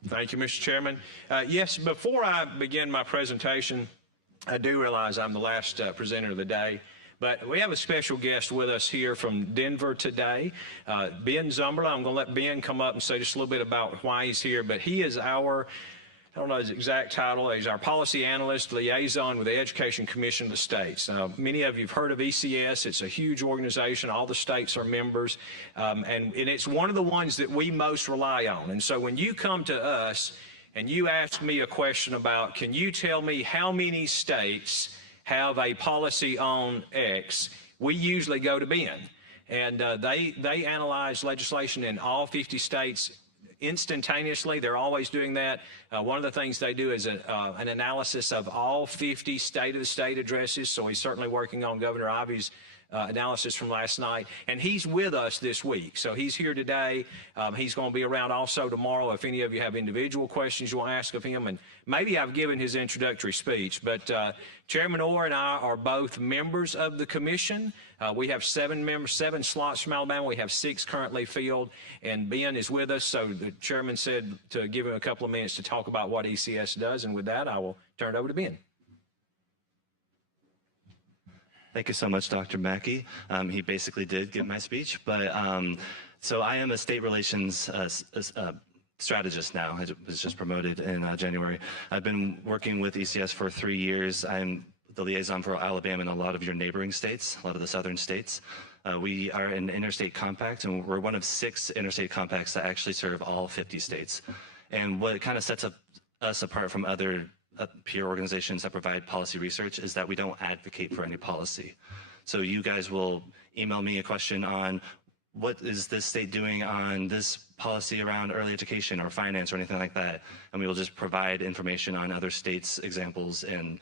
Thank you, Mr. Chairman. Yes, before I begin my presentation, I do realize I'm the last presenter of the day, but we have a special guest with us here from Denver today, Ben Zumberla. I'm going to let Ben come up and say just a little bit about why he's here, but he is our, I don't know his exact title, he's our policy analyst liaison with the Education Commission of the states. Many of you have heard of ECS. It's a huge organization. All the states are members, and it's one of the ones that we most rely on. And so when you come to us and you ask me a question about, can you tell me how many states have a policy on X, we usually go to Ben. And they analyze legislation in all 50 states instantaneously. They're always doing that. One of the things they do is an analysis of all 50 state-of-the-state addresses. So he's certainly working on Governor Ivey's analysis from last night, and he's with us this week. So he's here today. He's going to be around also tomorrow if any of you have individual questions you want to ask of him. And maybe I've given his introductory speech, but Chairman Orr and I are both members of the commission. We have 7 members, 7 slots from Alabama. We have 6 currently filled, and Ben is with us. So the chairman said to give him a couple of minutes to talk about what ECS does, and with that, I will turn it over to Ben. Thank you so much, Dr. Mackey. He basically did give my speech, but so I am a state relations strategist now. I was just promoted in January. I've been working with ECS for 3 years. I'm the liaison for Alabama and a lot of your neighboring states, a lot of the southern states. We are an interstate compact, and we're one of 6 interstate compacts that actually serve all 50 states. And what kind of sets us apart from other peer organizations that provide policy research is that we don't advocate for any policy. So you guys will email me a question on what is this state doing on this policy around early education or finance or anything like that, and we will just provide information on other states' examples and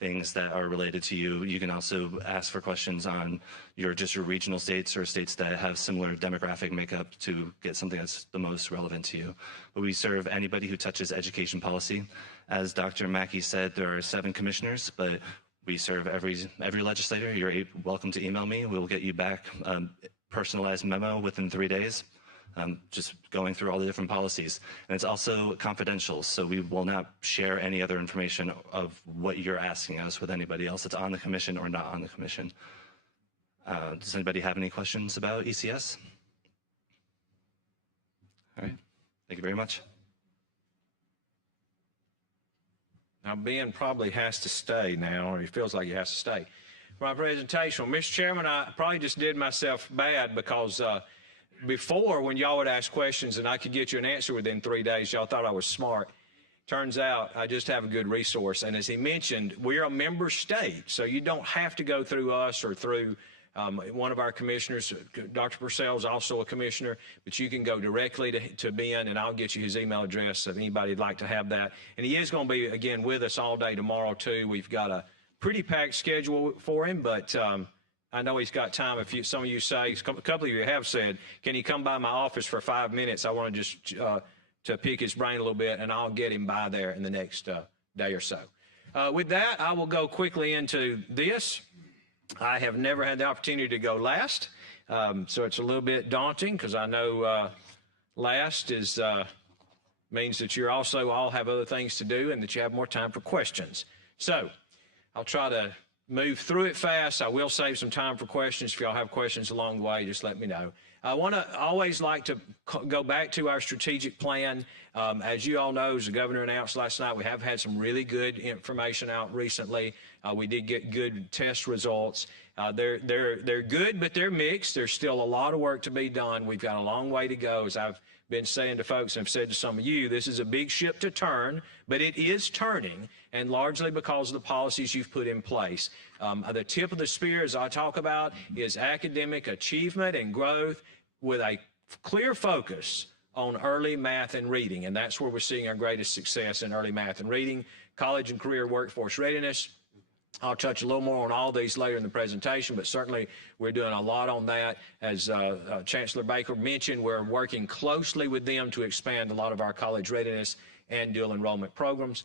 things that are related to you. You can also ask for questions on your regional states or states that have similar demographic makeup to get something that's the most relevant to you. But we serve anybody who touches education policy. As Dr. Mackey said, there are 7 commissioners, but we serve every legislator. You're welcome to email me. We'll get you back a personalized memo within 3 days. Just going through all the different policies. And it's also confidential, so we will not share any other information of what you're asking us with anybody else that's on the commission or not on the commission. Does anybody have any questions about ECS? All right, thank you very much. Now, Ben probably has to stay now, or he feels like he has to stay. For my presentation, Mr. Chairman, I probably just did myself bad because before, when y'all would ask questions and I could get you an answer within 3 days, y'all thought I was smart. Turns out I just have a good resource. And as he mentioned, we're a member state, so you don't have to go through us or through one of our commissioners. Dr. Purcell is also a commissioner, but you can go directly to Ben, and I'll get you his email address if anybody'd like to have that. And he is going to be, again, with us all day tomorrow, too. We've got a pretty packed schedule for him, but I know he's got time. If some of you say, a couple of you have said, can he come by my office for 5 minutes? I want to just to pick his brain a little bit, and I'll get him by there in the next day or so. With that, I will go quickly into this. I have never had the opportunity to go last, so it's a little bit daunting because I know last is means that you also all have other things to do and that you have more time for questions. So I'll try to move through it fast. I will save some time for questions. If y'all have questions along the way, just let me know. I want to always like to go back to our strategic plan. As you all know, as the governor announced last night, we have had some really good information out recently. We did get good test results. They're good, but they're mixed. There's still a lot of work to be done. We've got a long way to go. As I've been saying to folks and I've said to some of you, this is a big ship to turn, but it is turning, and largely because of the policies you've put in place. The tip of the spear, as I talk about, is academic achievement and growth with a clear focus on early math and reading, and that's where we're seeing our greatest success in early math and reading. College and career workforce readiness. I'll touch a little more on all these later in the presentation, but certainly we're doing a lot on that. As Chancellor Baker mentioned, we're working closely with them to expand a lot of our college readiness and dual enrollment programs.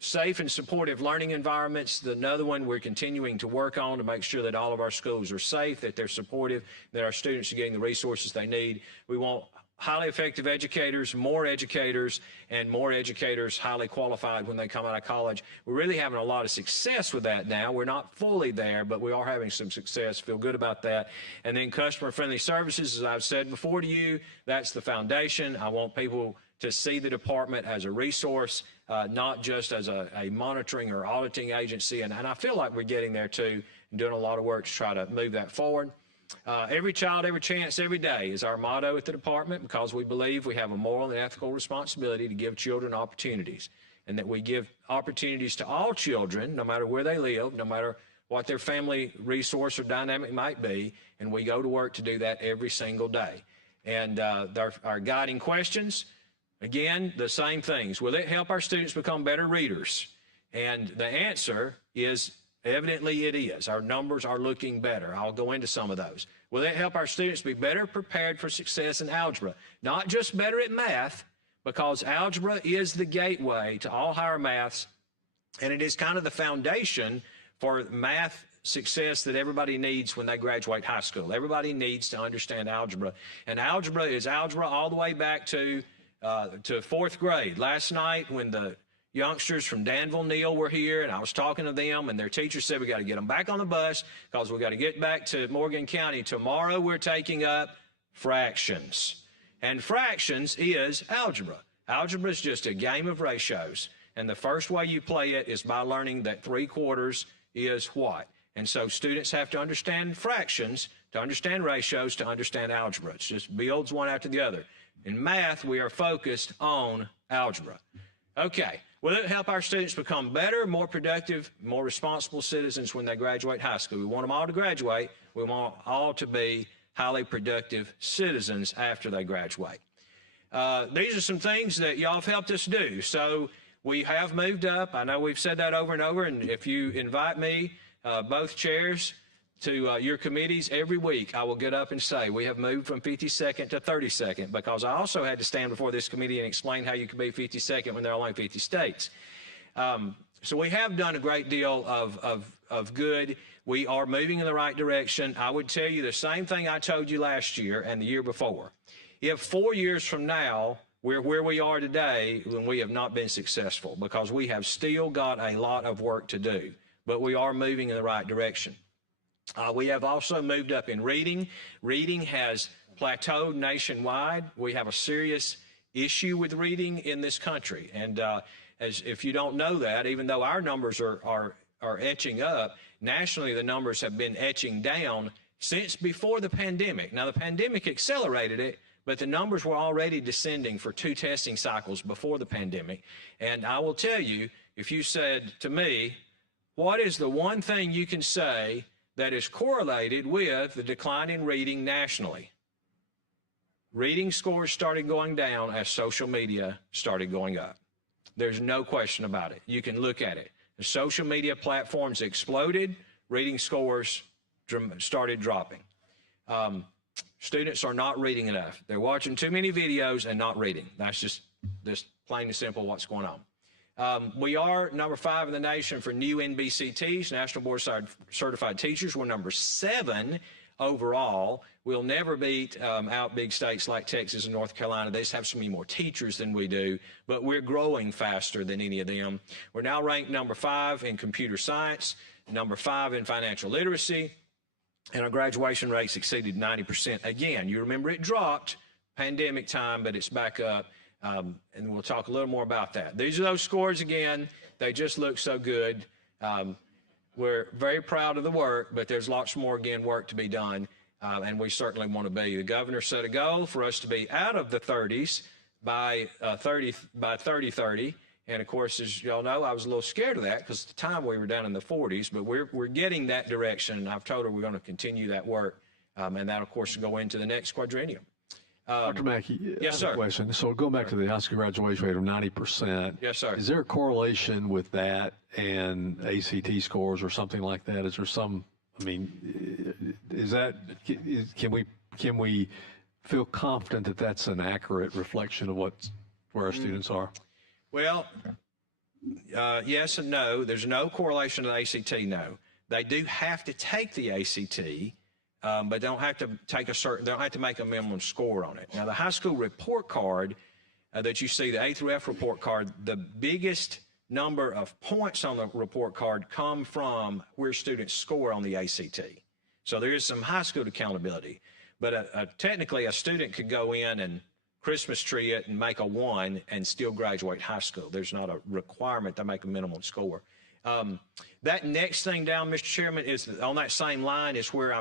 Safe and supportive learning environments, another one we're continuing to work on to make sure that all of our schools are safe, that they're supportive, that our students are getting the resources they need. We want highly effective educators, and more educators highly qualified when they come out of college. We're really having a lot of success with that now. We're not fully there, but we are having some success. Feel good about that. And then customer-friendly services, as I've said before to you, that's the foundation. I want people to see the department as a resource, not just as a monitoring or auditing agency. And I feel like we're getting there too, and doing a lot of work to try to move that forward. Every child, every chance, every day is our motto at the department, because we believe we have a moral and ethical responsibility to give children opportunities, and that we give opportunities to all children, no matter where they live, no matter what their family resource or dynamic might be, and we go to work to do that every single day. And our guiding questions, again, the same things. Will it help our students become better readers? And the answer is Evidently it is. Our numbers are looking better. I'll go into some of those. Will that help our students be better prepared for success in algebra? Not just better at math, because algebra is the gateway to all higher maths, and it is kind of the foundation for math success that everybody needs when they graduate high school. Everybody needs to understand algebra, and algebra is algebra all the way back to fourth grade. Last night when the youngsters from Danville Neal were here, and I was talking to them, and their teacher said we got to get them back on the bus because we got to get back to Morgan County. Tomorrow we're taking up fractions, and fractions is algebra. Algebra is just a game of ratios, and the first way you play it is by learning that 3/4 is what. And so students have to understand fractions, to understand ratios, to understand algebra. It just builds one after the other. In math, we are focused on algebra. Okay. Will it help our students become better, more productive, more responsible citizens when they graduate high school? We want them all to graduate. We want all to be highly productive citizens after they graduate. These are some things that y'all have helped us do. So we have moved up. I know we've said that over and over, and if you invite me, both chairs, to your committees every week, I will get up and say, we have moved from 52nd to 32nd, because I also had to stand before this committee and explain how you could be 52nd when there are only 50 states. So we have done a great deal of good. We are moving in the right direction. I would tell you the same thing I told you last year and the year before. If 4 years from now, we're where we are today, then we have not been successful, because we have still got a lot of work to do, but we are moving in the right direction. We have also moved up in reading. Reading has plateaued nationwide. We have a serious issue with reading in this country. And if you don't know that, even though our numbers are etching up, nationally the numbers have been etching down since before the pandemic. Now, the pandemic accelerated it, but the numbers were already descending for 2 testing cycles before the pandemic. And I will tell you, if you said to me, what is the one thing you can say that is correlated with the decline in reading nationally? Reading scores started going down as social media started going up. There's no question about it. You can look at it. The social media platforms exploded, reading scores started dropping. Students are not reading enough. They're watching too many videos and not reading. That's just plain and simple what's going on. We are number 5 in the nation for new NBCTs, National Board Certified Teachers. We're number 7 overall. We'll never beat out big states like Texas and North Carolina. They just have so many more teachers than we do, but we're growing faster than any of them. We're now ranked number 5 in computer science, number 5 in financial literacy, and our graduation rates exceeded 90%. Again, you remember it dropped pandemic time, but it's back up. And we'll talk a little more about that. These are those scores again. They just look so good. We're very proud of the work, but there's lots more, again, work to be done, and we certainly want to be. The governor set a goal for us to be out of the 30s by 3030. And of course, as y'all know, I was a little scared of that because at the time we were down in the 40s, but we're getting that direction. And I've told her we're going to continue that work, and that, of course, will go into the next quadrennium. Dr. Mackey, yes, sir. I have a question. So going back to the high school graduation rate of 90%. Yes, sir. Is there a correlation with that and ACT scores or something like that? Is there some, I mean, can we feel confident that that's an accurate reflection of where our students are? Well, yes and no. There's no correlation to the ACT, no. They do have to take the ACT, but they don't have to take they don't have to make a minimum score on it. Now, the high school report card that you see, the A through F report card, the biggest number of points on the report card come from where students score on the ACT. So there is some high school accountability, but technically a student could go in and Christmas tree it and make a 1 and still graduate high school. There's not a requirement to make a minimum score. That next thing down, Mr. Chairman, is on that same line is where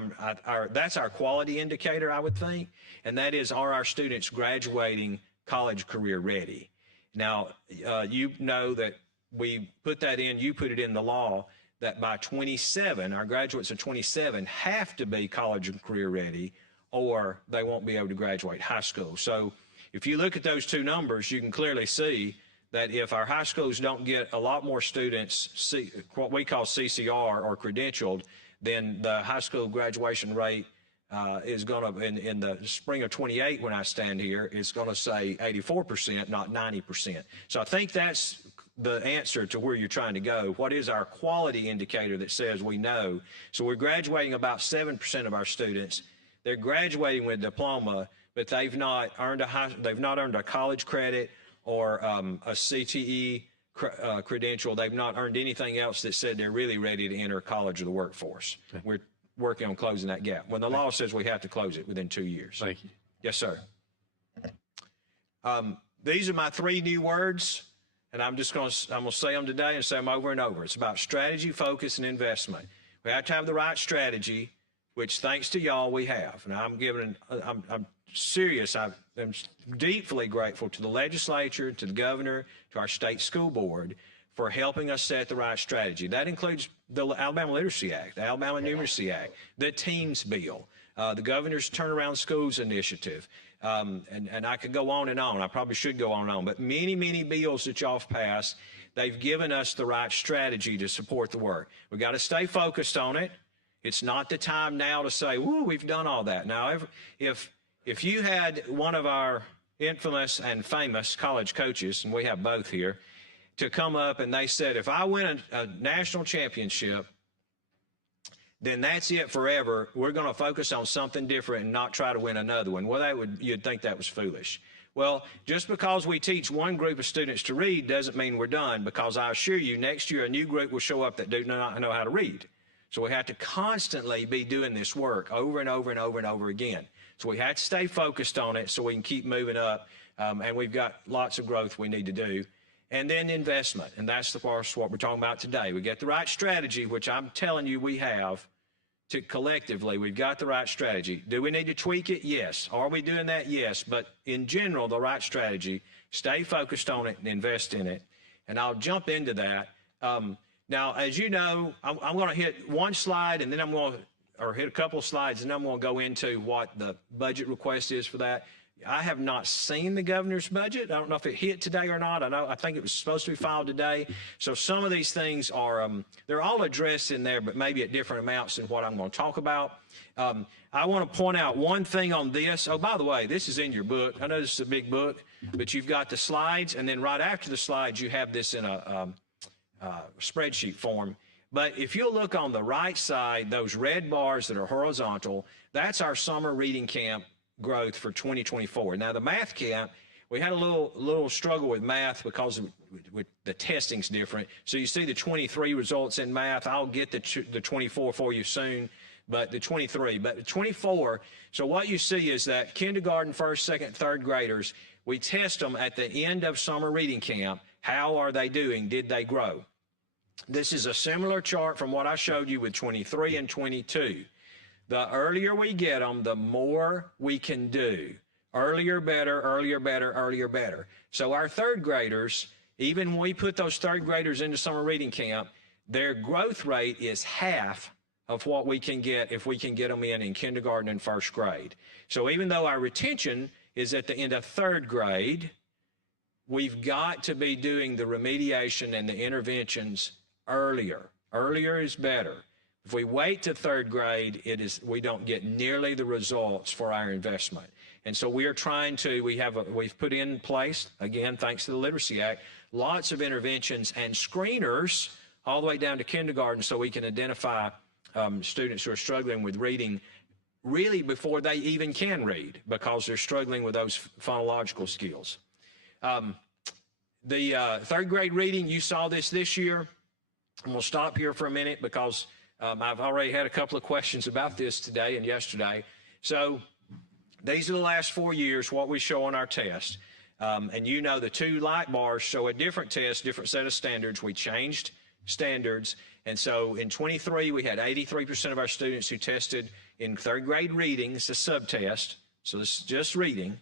that's our quality indicator, I would think, and that is, are our students graduating college career ready? Now, you know that we put that in, you put it in the law, that by 27, our graduates of 27 have to be college and career ready, or they won't be able to graduate high school. So if you look at those two numbers, you can clearly see that if our high schools don't get a lot more students, what we call CCR or credentialed, then the high school graduation rate is going to, in the spring of 28, when I stand here, it's going to say 84%, not 90%. So I think that's the answer to where you're trying to go. What is our quality indicator that says we know? So we're graduating about 7% of our students. They're graduating with a diploma, but they've not earned a college credit or a CTE credential. They've not earned anything else that said they're really ready to enter college or the workforce. Okay. We're working on closing that gap when the law says we have to close it within 2 years. Thank you. Yes, sir. These are my 3 new words, and I'm going to say them today and say them over and over. It's about strategy, focus, and investment. We have to have the right strategy, which thanks to y'all we have. And I'm serious. I'm deeply grateful to the legislature, to the governor, to our state school board for helping us set the right strategy. That includes the Alabama Literacy Act, the Alabama Numeracy Act, the Teens Bill, the governor's Turnaround Schools Initiative, and I could go on and on. I probably should go on and on, but many, many bills that y'all have passed, they've given us the right strategy to support the work. We got to stay focused on it. It's not the time now to say, "Woo, we've done all that." Now, if you had one of our infamous and famous college coaches, and we have both here, to come up and they said, if I win a national championship, then that's it forever. We're going to focus on something different and not try to win another one. Well, you'd think that was foolish. Well, just because we teach one group of students to read doesn't mean we're done, because I assure you, next year a new group will show up that do not know how to read. So we have to constantly be doing this work over and over and over and over again. So we have to stay focused on it so we can keep moving up, and we've got lots of growth we need to do. And then investment, and that's what we're talking about today. We get the right strategy, which I'm telling you we have. Collectively, we've got the right strategy. Do we need to tweak it? Yes. Are we doing that? Yes. But in general, the right strategy, stay focused on it and invest in it. And I'll jump into that. Now, as you know, I'm going to hit one slide, and then I'm going to, or hit a couple of slides, and then I'm going to go into what the budget request is for that. I have not seen the governor's budget. I don't know if it hit today or not. I think it was supposed to be filed today. So some of these things are, they're all addressed in there, but maybe at different amounts than what I'm going to talk about. I want to point out one thing on this. Oh, by the way, this is in your book. I know this is a big book, but you've got the slides, and then right after the slides, you have this in a spreadsheet form. But if you look on the right side, those red bars that are horizontal, that's our summer reading camp growth for 2024. Now, the math camp, we had a little struggle with math because with the testing's different. So you see the 23 results in math. I'll get the 24 for you soon, but the 23. But the 24, so what you see is that kindergarten, first, second, third graders, we test them at the end of summer reading camp. How are they doing? Did they grow? This is a similar chart from what I showed you with 23 and 22. The earlier we get them, the more we can do. Earlier, better, earlier, better, earlier, better. So our third graders, even when we put those third graders into summer reading camp, their growth rate is half of what we can get if we can get them in kindergarten and first grade. So even though our retention is at the end of third grade, we've got to be doing the remediation and the interventions earlier. Earlier is better. If we wait to third grade, we don't get nearly the results for our investment. And so we are trying to, we've put in place, again, thanks to the Literacy Act, lots of interventions and screeners all the way down to kindergarten so we can identify students who are struggling with reading really before they even can read because they're struggling with those phonological skills. The third grade reading, you saw this year. And we'll stop here for a minute because I've already had a couple of questions about this today and yesterday. So these are the last 4 years, what we show on our test. And you know the two light bars show a different test, different set of standards. We changed standards. And so in 23, we had 83% of our students who tested in third grade reading. It's a subtest, so this is just reading.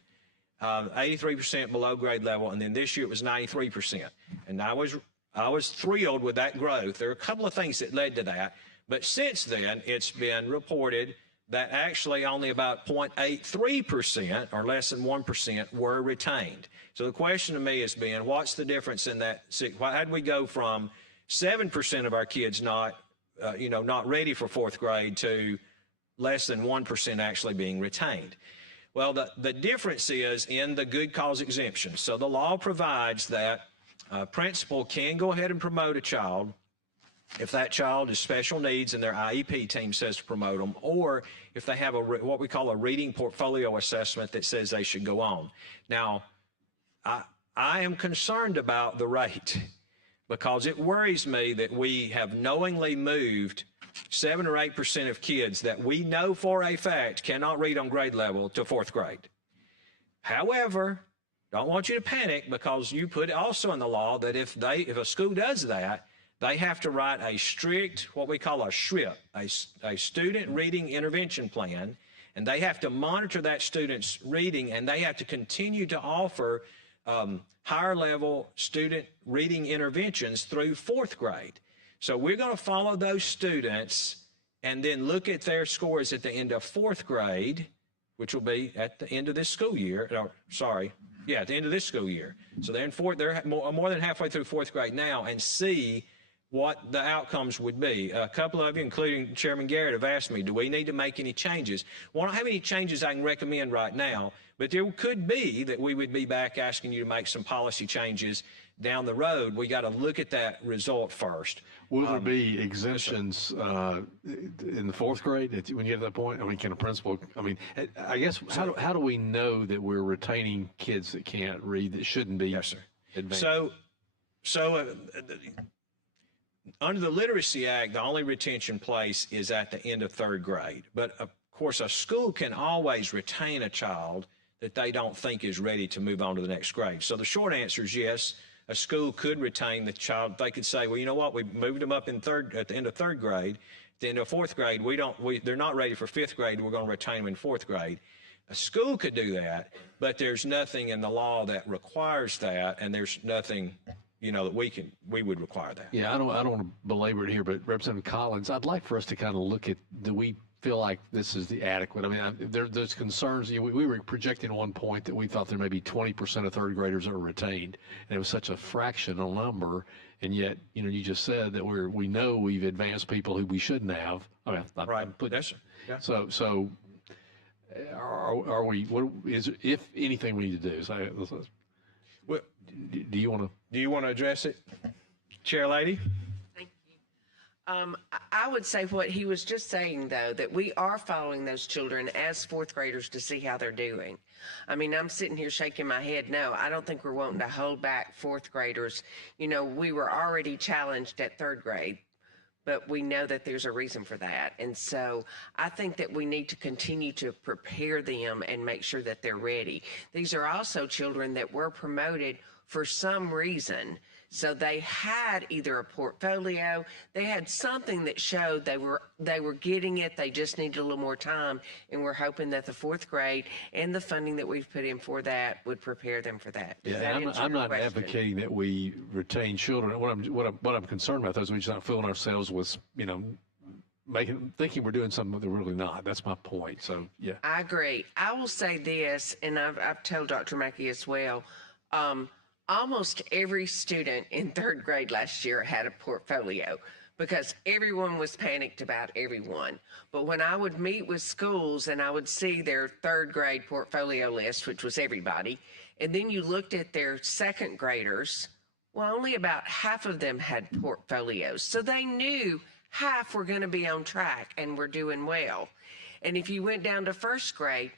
83% below grade level. And then this year it was 93%. And I was thrilled with that growth. There are a couple of things that led to that. But since then, it's been reported that actually only about 0.83% or less than 1% were retained. So the question to me has been, what's the difference in that? How did we go from 7% of our kids not ready for fourth grade to less than 1% actually being retained? Well, the difference is in the good cause exemption. So the law provides that a principal can go ahead and promote a child if that child has special needs and their IEP team says to promote them, or if they have what we call a reading portfolio assessment that says they should go on. Now, I am concerned about the rate because it worries me that we have knowingly moved 7 or 8% of kids that we know for a fact cannot read on grade level to fourth grade. However, don't want you to panic because you put also in the law that if a school does that, they have to write a strict, what we call a SRIP, a student reading intervention plan, and they have to monitor that student's reading, and they have to continue to offer higher level student reading interventions through fourth grade. So we're going to follow those students and then look at their scores at the end of fourth grade, which will be at the end of this school year, at the end of this school year. So they're more than halfway through fourth grade now, and see what the outcomes would be. A couple of you, including Chairman Garrett, have asked me, do we need to make any changes? Well, I don't have any changes I can recommend right now, but there could be that we would be back asking you to make some policy changes down the road. We got to look at that result first. Will there be exemptions in the fourth grade when you get to that point? I mean, can a principal, I guess, how do we know that we're retaining kids that can't read, that shouldn't be advanced? So under the Literacy Act, the only retention place is at the end of third grade. But of course, a school can always retain a child that they don't think is ready to move on to the next grade. So the short answer is yes, a school could retain the child. They could say, well, you know what, we moved them up at the end of third grade, at the end of fourth grade, they're not ready for fifth grade, we're going to retain them in fourth grade. A school could do that, but there's nothing in the law that requires that, and there's nothing that we would require that. Yeah, I don't want to belabor it here, but Representative Collins, I'd like for us to kind of look at, do we feel like this is the adequate? I mean, there's concerns. We were projecting at one point that we thought there may be 20% of third graders that are retained, and it was such a fractional number, and yet, you just said that we know we've advanced people who we shouldn't have. I mean, Yes, sir. Yeah. So are we? What is, if anything, we need to do? Well, do you want to address it, Chair Lady? I would say what he was just saying, though, that we are following those children as fourth graders to see how they're doing. I mean, I'm sitting here shaking my head. No, I don't think we're wanting to hold back fourth graders. We were already challenged at third grade, but we know that there's a reason for that. And so I think that we need to continue to prepare them and make sure that they're ready. These are also children that were promoted for some reason. So they had either a portfolio, they had something that showed they were getting it, they just needed a little more time, and we're hoping that the fourth grade and the funding that we've put in for that would prepare them for that. I'm not advocating that we retain children. What I'm concerned about is we just not filling ourselves with, thinking we're doing something that we're really not. That's my point. So, yeah. I agree. I will say this, and I've told Dr. Mackey as well, almost every student in third grade last year had a portfolio because everyone was panicked about everyone. But when I would meet with schools and I would see their third grade portfolio list, which was everybody, and then you looked at their second graders, well, only about half of them had portfolios. So they knew half were going to be on track and were doing well. And if you went down to first grade,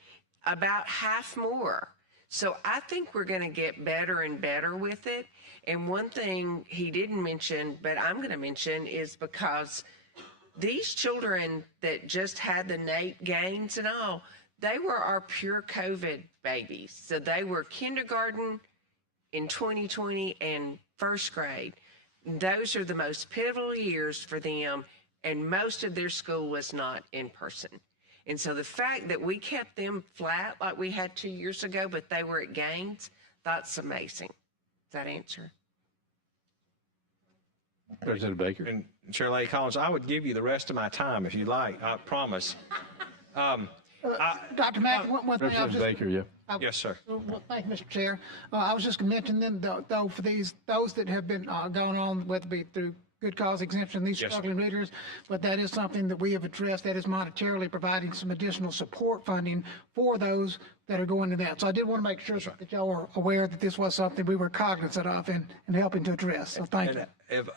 about half more. So I think we're going to get better and better with it. And one thing he didn't mention, but I'm going to mention, is because these children that just had the NAEP gains and all, they were our pure COVID babies. So they were kindergarten in 2020 and first grade. Those are the most pivotal years for them, and most of their school was not in person. And so the fact that we kept them flat like we had 2 years ago, but they were at gains, that's amazing. Does that answer? Representative Baker. And Chair Lady Collins, I would give you the rest of my time if you like, I promise. Dr. Mack, one thing I was just... Baker, yeah. Yes, sir. Well, thank you, Mr. Chair. I was just mentioning them, though, for those that have been going on, whether it be through good cause exemption, these Yes, struggling readers, but that is something that we have addressed. That is monetarily providing some additional support funding for those that are going to that. So I did want to make sure that y'all were aware that this was something we were cognizant of and helping to address. So thank you.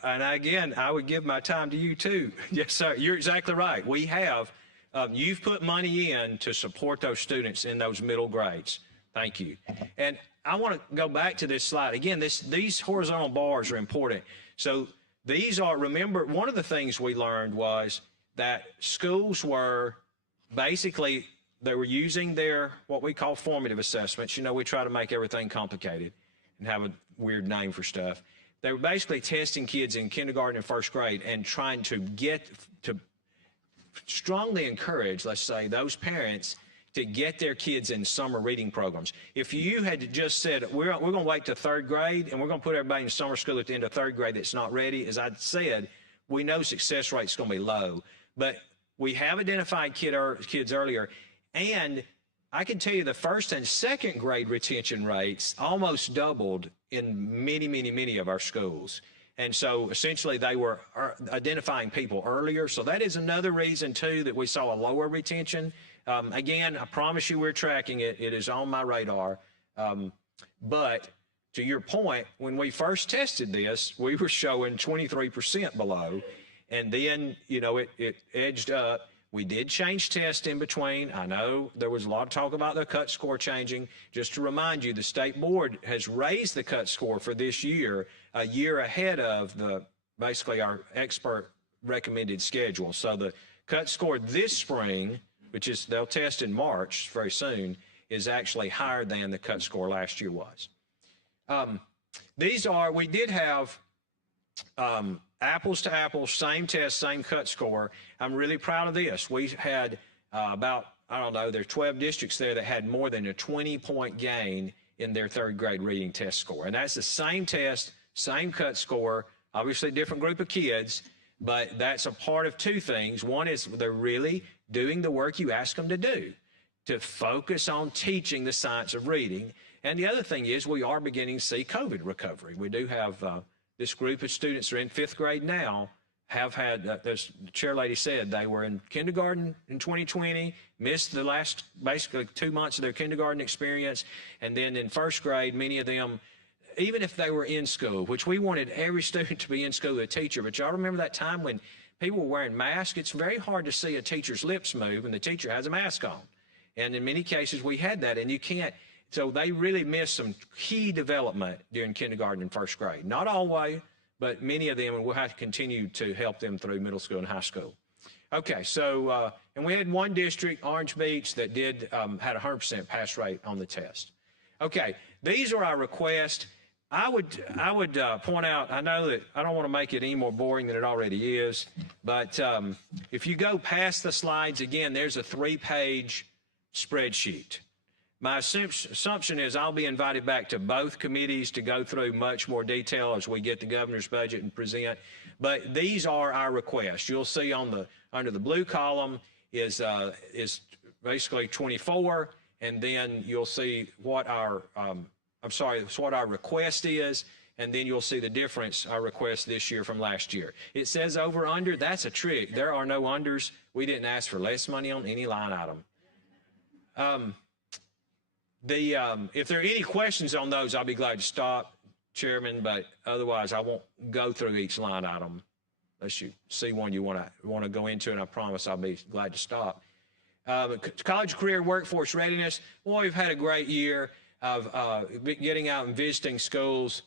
And again, I would give my time to you too. Yes, sir. You're exactly right. We have, you've put money in to support those students in those middle grades. Thank you. And I want to go back to this slide. Again, these horizontal bars are important. So these are, remember, one of the things we learned was that schools were basically, they were using their, what we call formative assessments. You know, we try to make everything complicated and have a weird name for stuff. They were basically testing kids in kindergarten and first grade and trying to get to strongly encourage, let's say, those parents to get their kids in summer reading programs. If you had just said, we're going to wait to third grade and we're going to put everybody in summer school at the end of third grade that's not ready, as I said, we know success rate's going to be low. But we have identified kids earlier. And I can tell you the first and second grade retention rates almost doubled in many, many, many of our schools. And so essentially they were identifying people earlier. So that is another reason too that we saw a lower retention. Again, I promise you we're tracking it. It is on my radar. But to your point, when we first tested this, we were showing 23% below. And then, you know, it edged up. We did change tests in between. I know there was a lot of talk about the cut score changing. Just to remind you, the state board has raised the cut score for this year a year ahead of basically our expert recommended schedule. So the cut score this spring, which is, they'll test in March very soon, is actually higher than the cut score last year was. We did have apples to apples, same test, same cut score. I'm really proud of this. We had about, I don't know, there are 12 districts there that had more than a 20-point gain in their third grade reading test score. And that's the same test, same cut score, obviously a different group of kids, but that's a part of two things. One is they're really doing the work you ask them to do, to focus on teaching the science of reading. And the other thing is we are beginning to see COVID recovery. We do have this group of students are in fifth grade now, have had, as the chair lady said, they were in kindergarten in 2020, missed the last basically 2 months of their kindergarten experience. And then in first grade, many of them, even if they were in school, which we wanted every student to be in school with a teacher, but y'all remember that time when people were wearing masks? It's very hard to see a teacher's lips move and the teacher has a mask on. And in many cases we had that, and you can't, so they really missed some key development during kindergarten and first grade. Not always, but many of them, and we'll have to continue to help them through middle school and high school. Okay, so, and we had one district, Orange Beach, that did, had a 100% pass rate on the test. Okay, these are our requests. I would point out, I know that I don't want to make it any more boring than it already is, but if you go past the slides, again, there's a 3-page spreadsheet. My assumption is I'll be invited back to both committees to go through much more detail as we get the governor's budget and present. But these are our requests. You'll see on under the blue column is basically 24, and then you'll see what our what our request is, and then you'll see the difference, our request this year from last year. It says over under, that's a trick. There are no unders. We didn't ask for less money on any line item. If there are any questions on those, I'll be glad to stop, Chairman, but otherwise I won't go through each line item unless you see one you want to go into, and I promise I'll be glad to stop. College career workforce readiness, well, we've had a great year of getting out and visiting schools,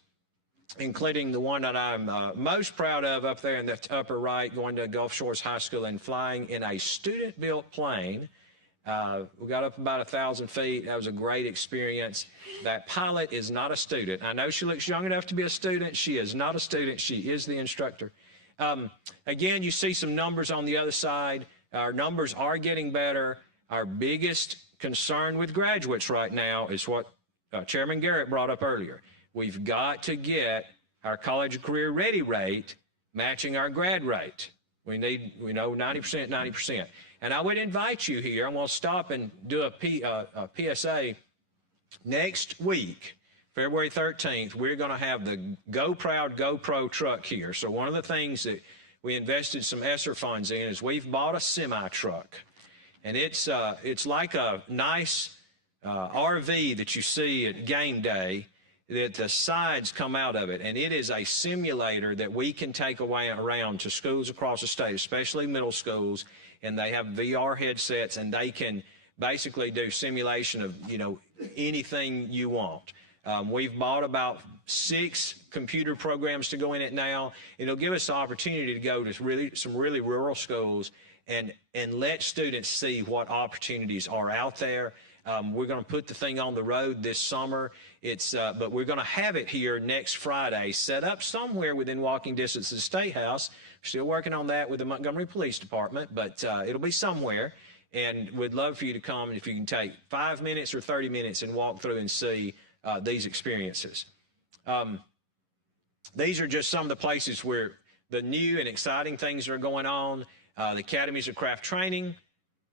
including the one that I'm most proud of up there in the upper right, going to Gulf Shores High School and flying in a student-built plane. We got up about 1,000 feet. That was a great experience. That pilot is not a student. I know she looks young enough to be a student. She is not a student. She is the instructor. Again, you see some numbers on the other side. Our numbers are getting better. Our biggest concern with graduates right now is what Chairman Garrett brought up earlier. We've got to get our college and career ready rate matching our grad rate. We need, 90%, 90%. And I would invite you here, I'm going to stop and do a PSA. Next week, February 13th, we're going to have the Go Proud GoPro truck here. So one of the things that we invested some ESSER funds in is we've bought a semi-truck. And it's like a nice RV that you see at game day, that the sides come out of it. And it is a simulator that we can take away around to schools across the state, especially middle schools. And they have VR headsets, and they can basically do simulation of, anything you want. We've bought about 6 computer programs to go in it now. It'll give us the opportunity to go to some really rural schools and let students see what opportunities are out there. We're going to put the thing on the road this summer. But we're going to have it here next Friday, set up somewhere within walking distance of the State House. Still working on that with the Montgomery Police Department, but it'll be somewhere. And we'd love for you to come if you can take 5 minutes or 30 minutes and walk through and see these experiences. These are just some of the places where the new and exciting things are going on. The Academies of Craft Training,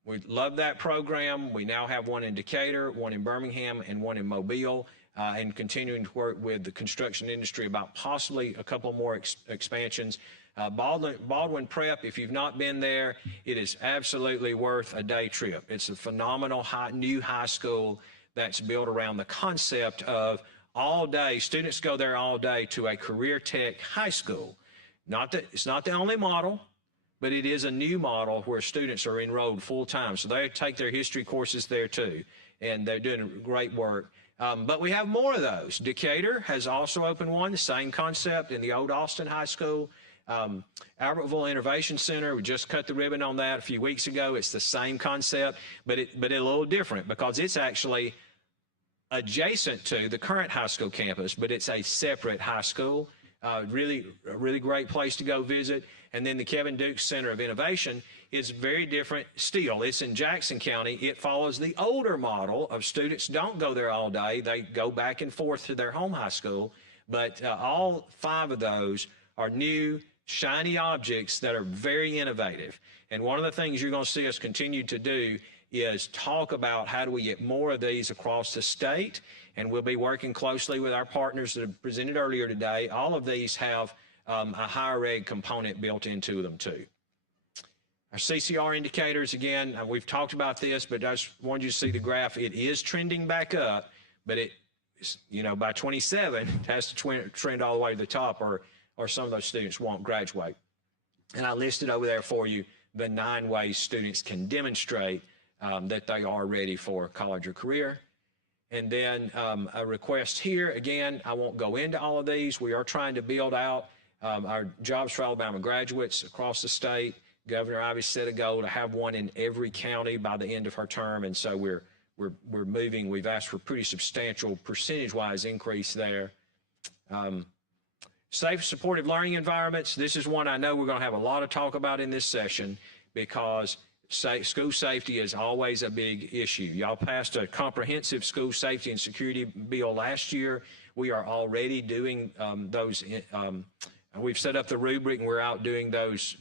we love that program. We now have one in Decatur, one in Birmingham, and one in Mobile, and continuing to work with the construction industry about possibly a couple more expansions. Baldwin Prep, if you've not been there, it is absolutely worth a day trip. It's a phenomenal new high school that's built around the concept of all day. Students go there all day to a career tech high school. It's not the only model, but it is a new model where students are enrolled full time. So they take their history courses there too, and they're doing great work. But we have more of those. Decatur has also opened one, the same concept in the old Austin High School. Albertville Innovation Center, we just cut the ribbon on that a few weeks ago. It's the same concept, but a little different because it's actually adjacent to the current high school campus, but it's a separate high school. A really great place to go visit. And then the Kevin Dukes Center of Innovation is very different still. It's in Jackson County. It follows the older model of students don't go there all day. They go back and forth to their home high school. But all 5 of those are new, shiny objects that are very innovative. And one of the things you're going to see us continue to do is talk about how do we get more of these across the state. And we'll be working closely with our partners that have presented earlier today. All of these have a higher ed component built into them too. Our CCR indicators, again, we've talked about this, but I just wanted you to see the graph. It is trending back up, but by 27, it has to trend all the way to the top, or some of those students won't graduate. And I listed over there for you the 9 ways students can demonstrate that they are ready for college or career. And then a request here, again, I won't go into all of these. We are trying to build out our Jobs for Alabama graduates across the state. Governor Ivey set a goal to have one in every county by the end of her term, and so we're moving. We've asked for pretty substantial percentage-wise increase there. Safe, supportive learning environments. This is one I know we're going to have a lot of talk about in this session because school safety is always a big issue. Y'all passed a comprehensive school safety and security bill last year. We are already doing those. We've set up the rubric and we're out doing those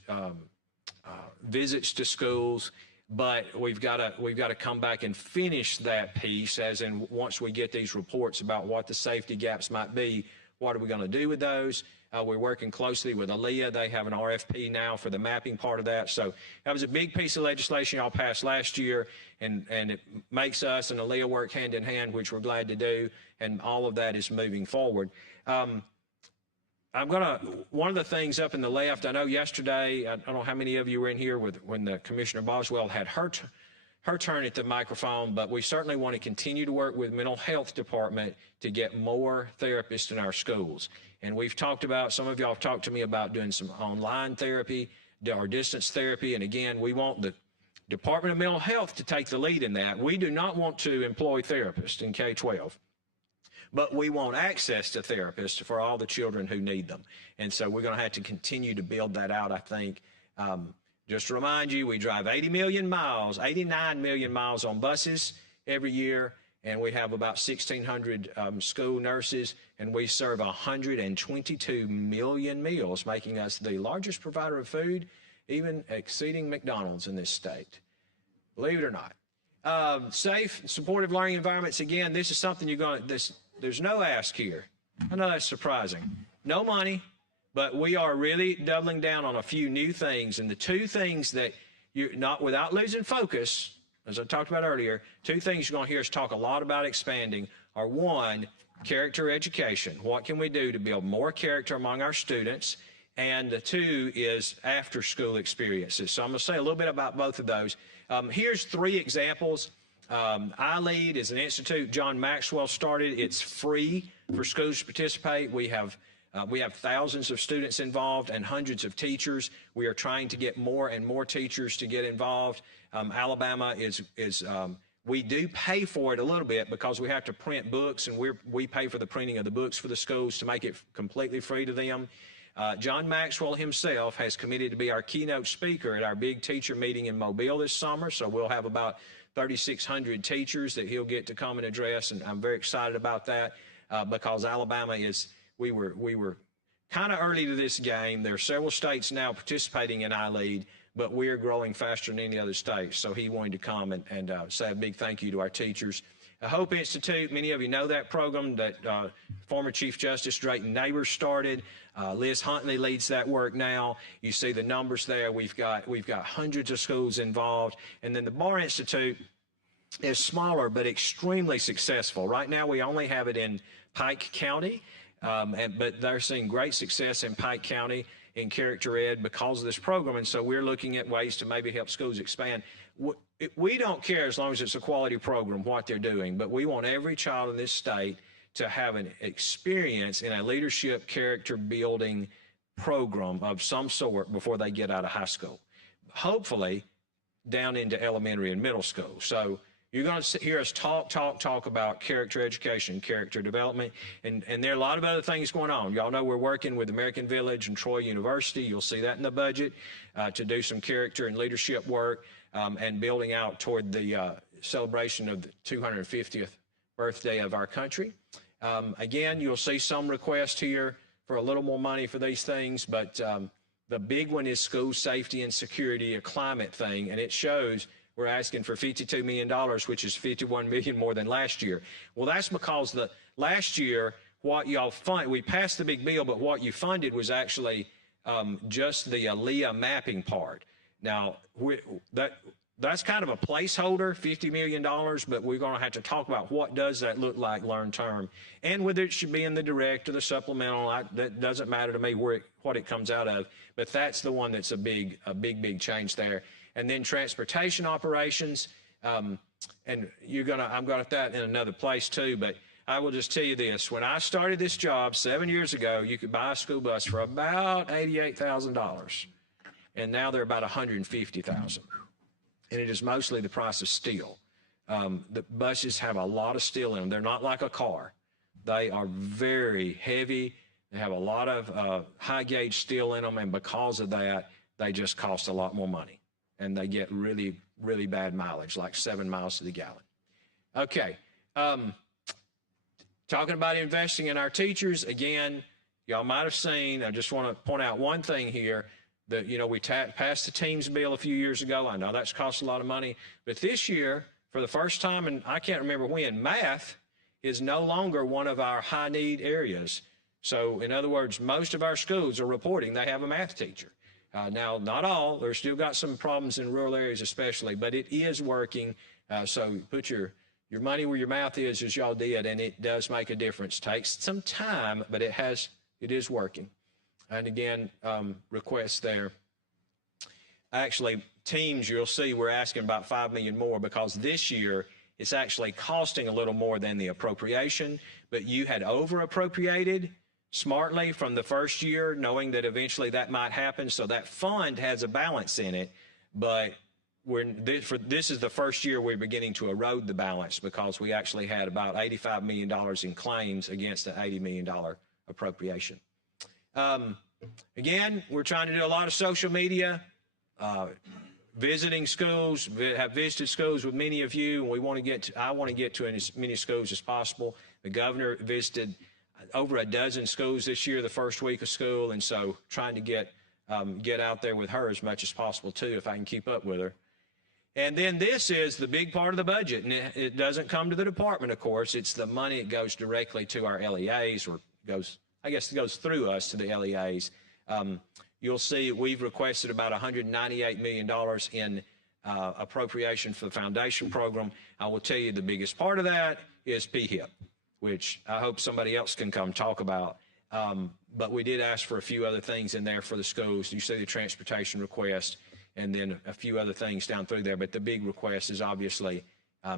visits to schools. But we've got to come back and finish that piece, as in once we get these reports about what the safety gaps might be, what are we going to do with those? We're working closely with ALEA. They have an RFP now for the mapping part of that. So that was a big piece of legislation y'all passed last year, and it makes us and ALEA work hand in hand, which we're glad to do, and all of that is moving forward. One of the things up in the left, I know yesterday, I don't know how many of you were in here when the Commissioner Boswell had her turn at the microphone, but we certainly want to continue to work with mental health department to get more therapists in our schools. And we've talked about, some of y'all have talked to me about doing some online therapy or distance therapy. And again, we want the Department of Mental Health to take the lead in that. We do not want to employ therapists in K-12. But we want access to therapists for all the children who need them. And so we're going to have to continue to build that out, I think. Just to remind you, we drive 80 million miles, 89 million miles on buses every year, and we have about 1,600 school nurses, and we serve 122 million meals, making us the largest provider of food even exceeding McDonald's in this state. Believe it or not. Safe, supportive learning environments. Again, this is something there's no ask here. I know that's surprising. No money, but we are really doubling down on a few new things. And the two things that you're not, without losing focus, as I talked about earlier, two things you're going to hear us talk a lot about expanding are, one, character education. What can we do to build more character among our students? And the two is after-school experiences. So I'm going to say a little bit about both of those. Here's three examples. iLead is an institute John Maxwell started. It's free for schools to participate. We have thousands of students involved and hundreds of teachers. We are trying to get more and more teachers to get involved. Alabama we do pay for it a little bit because we have to print books, and we pay for the printing of the books for the schools to make it completely free to them. John Maxwell himself has committed to be our keynote speaker at our big teacher meeting in Mobile this summer. So we'll have about 3,600 teachers that he'll get to come and address, and I'm very excited about that because Alabama we were kind of early to this game. There are several states now participating in iLead, but we're growing faster than any other state. So he wanted to come and say a big thank you to our teachers. Hope Institute, many of you know that program that former Chief Justice Drayton Neighbors started. Liz Huntley leads that work now. You see the numbers there. We've got hundreds of schools involved. And then the Bar Institute is smaller but extremely successful. Right now we only have it in Pike County, but they're seeing great success in Pike County in character ed because of this program. And so we're looking at ways to maybe help schools expand. We don't care as long as it's a quality program what they're doing, but we want every child in this state to have an experience in a leadership character building program of some sort before they get out of high school, hopefully down into elementary and middle school. So you're going to hear us talk about character education, character development, and there are a lot of other things going on. Y'all know we're working with American Village and Troy University. You'll see that in the budget to do some character and leadership work and building out toward the celebration of the 250th birthday of our country. Again, you'll see some requests here for a little more money for these things, but the big one is school safety and security, a climate thing, and it shows we're asking for $52 million, which is $51 million more than last year. Well, that's because last year, what y'all fund, we passed the big bill, but what you funded was actually just the ALEA mapping part. Now, that's kind of a placeholder, $50 million, but we're going to have to talk about what does that look like long term, and whether it should be in the direct or the supplemental. That doesn't matter to me what it comes out of, but that's the one that's a big change there. And then transportation operations, and I'm going to that in another place too, but I will just tell you this. When I started this job 7 years ago, you could buy a school bus for about $88,000, and now they're about $150,000. And it is mostly the price of steel. The buses have a lot of steel in them. They're not like a car. They are very heavy. They have a lot of high gauge steel in them, and because of that, they just cost a lot more money. And they get really, really bad mileage, like 7 miles to the gallon. Okay. Talking about investing in our teachers, again, y'all might have seen, I just want to point out one thing here, that, we passed the TEAMS bill a few years ago. I know that's cost a lot of money, but this year, for the first time, and I can't remember when, math is no longer one of our high need areas. So in other words, most of our schools are reporting they have a math teacher. Now, not all, there's still got some problems in rural areas especially, but it is working. So put your money where your mouth is, as y'all did, and it does make a difference. Takes some time, but it is working. And again, requests there. Actually, TEAMS, you'll see we're asking about $5 million more because this year it's actually costing a little more than the appropriation, but you had over appropriated smartly from the first year, knowing that eventually that might happen. So that fund has a balance in it, but this is the first year we're beginning to erode the balance because we actually had about $85 million in claims against the $80 million appropriation. Again, we're trying to do a lot of social media, visiting schools, have visited schools with many of you, and I want to get to as many schools as possible. The governor visited over a dozen schools this year, the first week of school, and so trying to get get out there with her as much as possible too, if I can keep up with her. And then this is the big part of the budget, and it doesn't come to the department, of course. It's the money that goes directly to our LEAs, or it goes through us to the LEAs. You'll see we've requested about $198 million in appropriation for the foundation program. I will tell you the biggest part of that is PHIP, which I hope somebody else can come talk about. But we did ask for a few other things in there for the schools. You see the transportation request, and then a few other things down through there. But the big request is obviously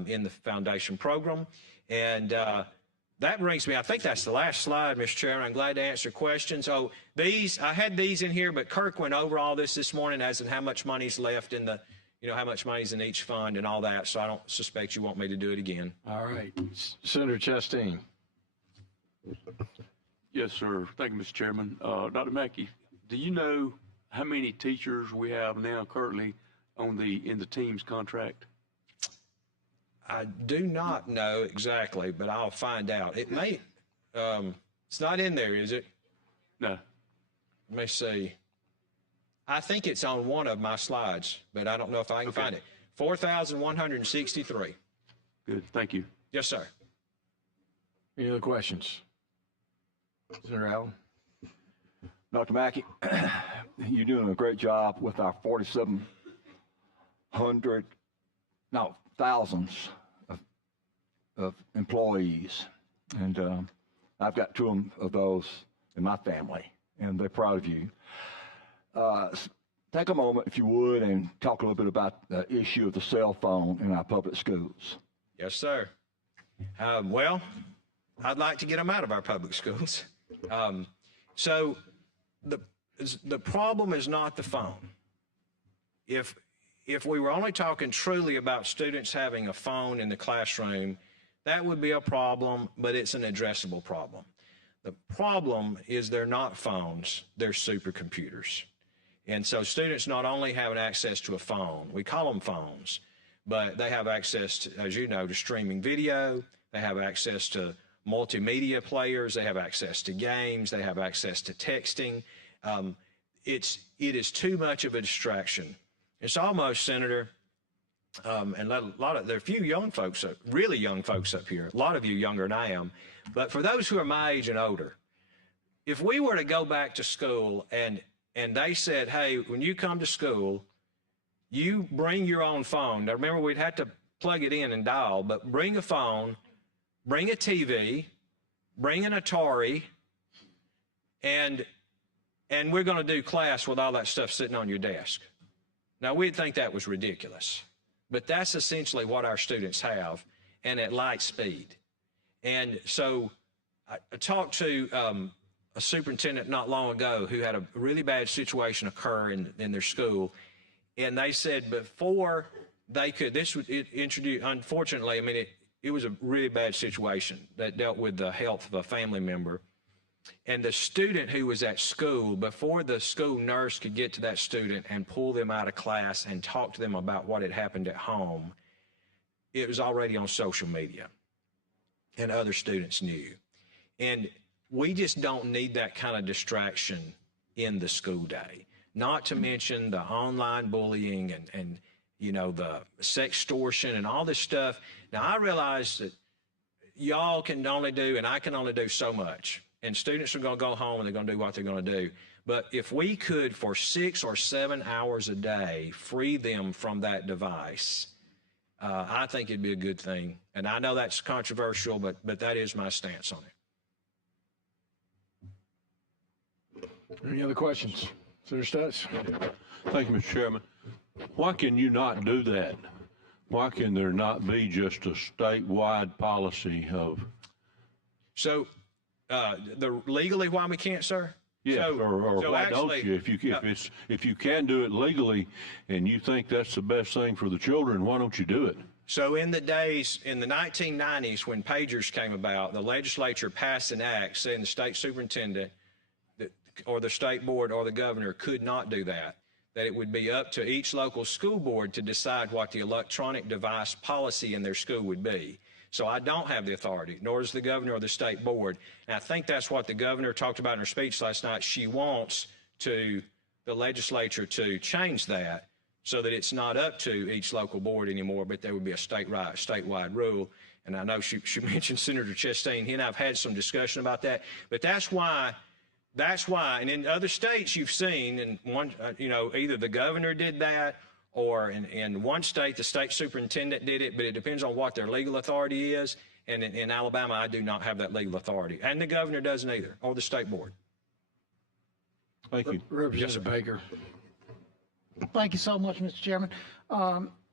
in the foundation program. And that brings me, I think that's the last slide, Mr. Chairman. I'm glad to answer questions. Oh, I had these in here, but Kirk went over all this morning as in how much money's left in the, how much money's in each fund and all that. So I don't suspect you want me to do it again. All right. Senator Chastain. Yes, sir. Thank you, Mr. Chairman. Dr. Mackey, do you know how many teachers we have now currently in the team's contract? I do not know exactly, but I'll find out. It may, it's not in there, is it? No. Let me see. I think it's on one of my slides, but I don't know if I can find it. 4,163. Good, thank you. Yes, sir. Any other questions? Senator Allen. Dr. Mackey, you're doing a great job with our thousands of employees. And I've got two of those in my family, and they're proud of you. Take a moment, if you would, and talk a little bit about the issue of the cell phone in our public schools. Yes, sir. Well, I'd like to get them out of our public schools. So the problem is not the phone. If we were only talking truly about students having a phone in the classroom, that would be a problem, but it's an addressable problem. The problem is they're not phones, they're supercomputers. And so students not only have access to a phone, we call them phones, but they have access to, as you know, to streaming video, they have access to multimedia players, they have access to games, they have access to texting. It is too much of a distraction. It's almost, Senator, and there are a few young folks, really young folks up here, a lot of you younger than I am, but for those who are my age and older, if we were to go back to school and they said, hey, when you come to school, you bring your own phone. Now remember, we'd have to plug it in and dial, but bring a phone, bring a TV, bring an Atari, and we're going to do class with all that stuff sitting on your desk. Now, we'd think that was ridiculous, but that's essentially what our students have, and at light speed. And so I talked to a superintendent not long ago who had a really bad situation occur in their school, and they said before they could, unfortunately, I mean, it was a really bad situation that dealt with the health of a family member. And the student who was at school, before the school nurse could get to that student and pull them out of class and talk to them about what had happened at home, it was already on social media, and other students knew. And we just don't need that kind of distraction in the school day, not to mention the online bullying and the sextortion and all this stuff. Now, I realize that y'all can only do, and I can only do so much. And students are going to go home and they're going to do what they're going to do. But if we could, for 6 or 7 hours a day, free them from that device, I think it'd be a good thing. And I know that's controversial, but that is my stance on it. Any other questions? Senator Stutz. Thank you, Mr. Chairman. Why can you not do that? Why can there not be just a statewide policy of? So, legally why we can't, sir? Yes, or why don't you? If you can do it legally and you think that's the best thing for the children, why don't you do it? So in the 1990s when pagers came about, the legislature passed an act saying the state superintendent or the state board or the governor could not do that it would be up to each local school board to decide what the electronic device policy in their school would be. So I don't have the authority, nor does the governor or the state board. And I think that's what the governor talked about in her speech last night. She wants to the legislature to change that so that it's not up to each local board anymore, but there would be a statewide rule. And I know she mentioned Senator Chastain. He and I have had some discussion about that. But that's why, and in other states you've seen, and one, either the governor did that, or in one state, the state superintendent did it, but it depends on what their legal authority is. And in Alabama, I do not have that legal authority. And the governor doesn't either, or the state board. Thank you. Representative Baker. Thank you so much, Mr. Chairman.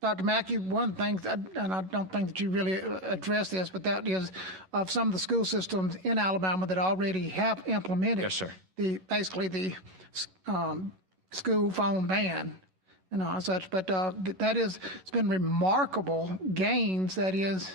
Dr. Mackey, one thing, and I don't think that you really addressed this, but that is of some of the school systems in Alabama that already have implemented Yes, sir. basically the school phone ban and such, but it's been remarkable gains, that is,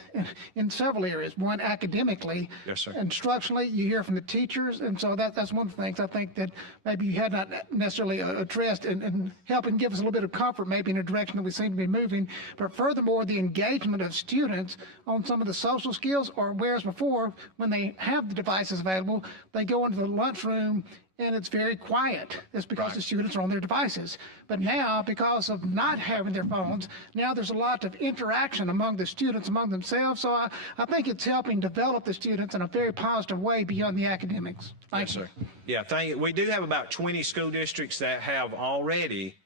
in several areas. One, academically. Yes, sir. Instructionally, you hear from the teachers, and so that's one of the things I think that maybe you had not necessarily addressed, and helping give us a little bit of comfort maybe in a direction that we seem to be moving. But furthermore, the engagement of students on some of the social skills, or whereas before, when they have the devices available, they go into the lunchroom and it's very quiet. It's because the students are on their devices. But now, because of not having their phones, now there's a lot of interaction among the students, among themselves. So I think it's helping develop the students in a very positive way beyond the academics. Thank you. Sir. Yeah, thank you. We do have about 20 school districts that have already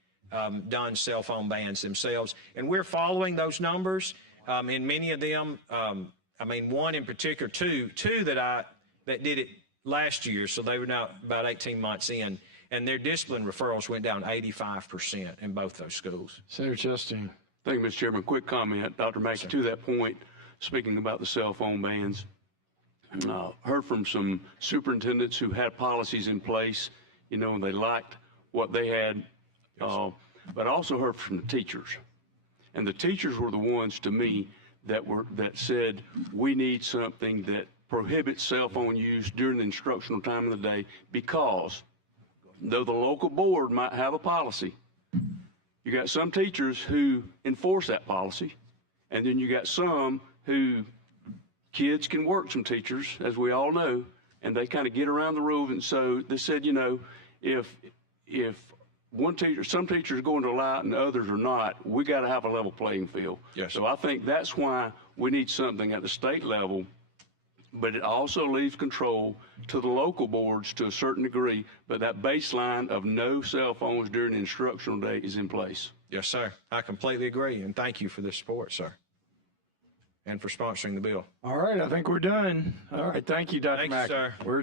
done cell phone bans themselves, and we're following those numbers. In many of them, one in particular, two that did it last year, so they were now about 18 months in, and their discipline referrals went down 85% in both those schools. Senator Chastain. Thank you, Mr. Chairman. Quick comment, Dr. Mackey, to that point, speaking about the cell phone bans. Heard from some superintendents who had policies in place, and they liked what they had, but also heard from the teachers. And the teachers were the ones, to me, that said, we need something that prohibits cell phone use during the instructional time of the day, because though the local board might have a policy, you got some teachers who enforce that policy, and then you got some who kids can work some teachers, as we all know, and they kind of get around the rules. And so they said, if one teacher, some teachers are going to allow it and others are not, we got to have a level playing field. Yes. So I think that's why we need something at the state level, but it also leaves control to the local boards to a certain degree. But that baseline of no cell phones during the instructional day is in place. Yes, sir. I completely agree, and thank you for the support, sir, and for sponsoring the bill. All right, I think we're done. All right, thank you, Dr. Thank you, Mackey. sir. We're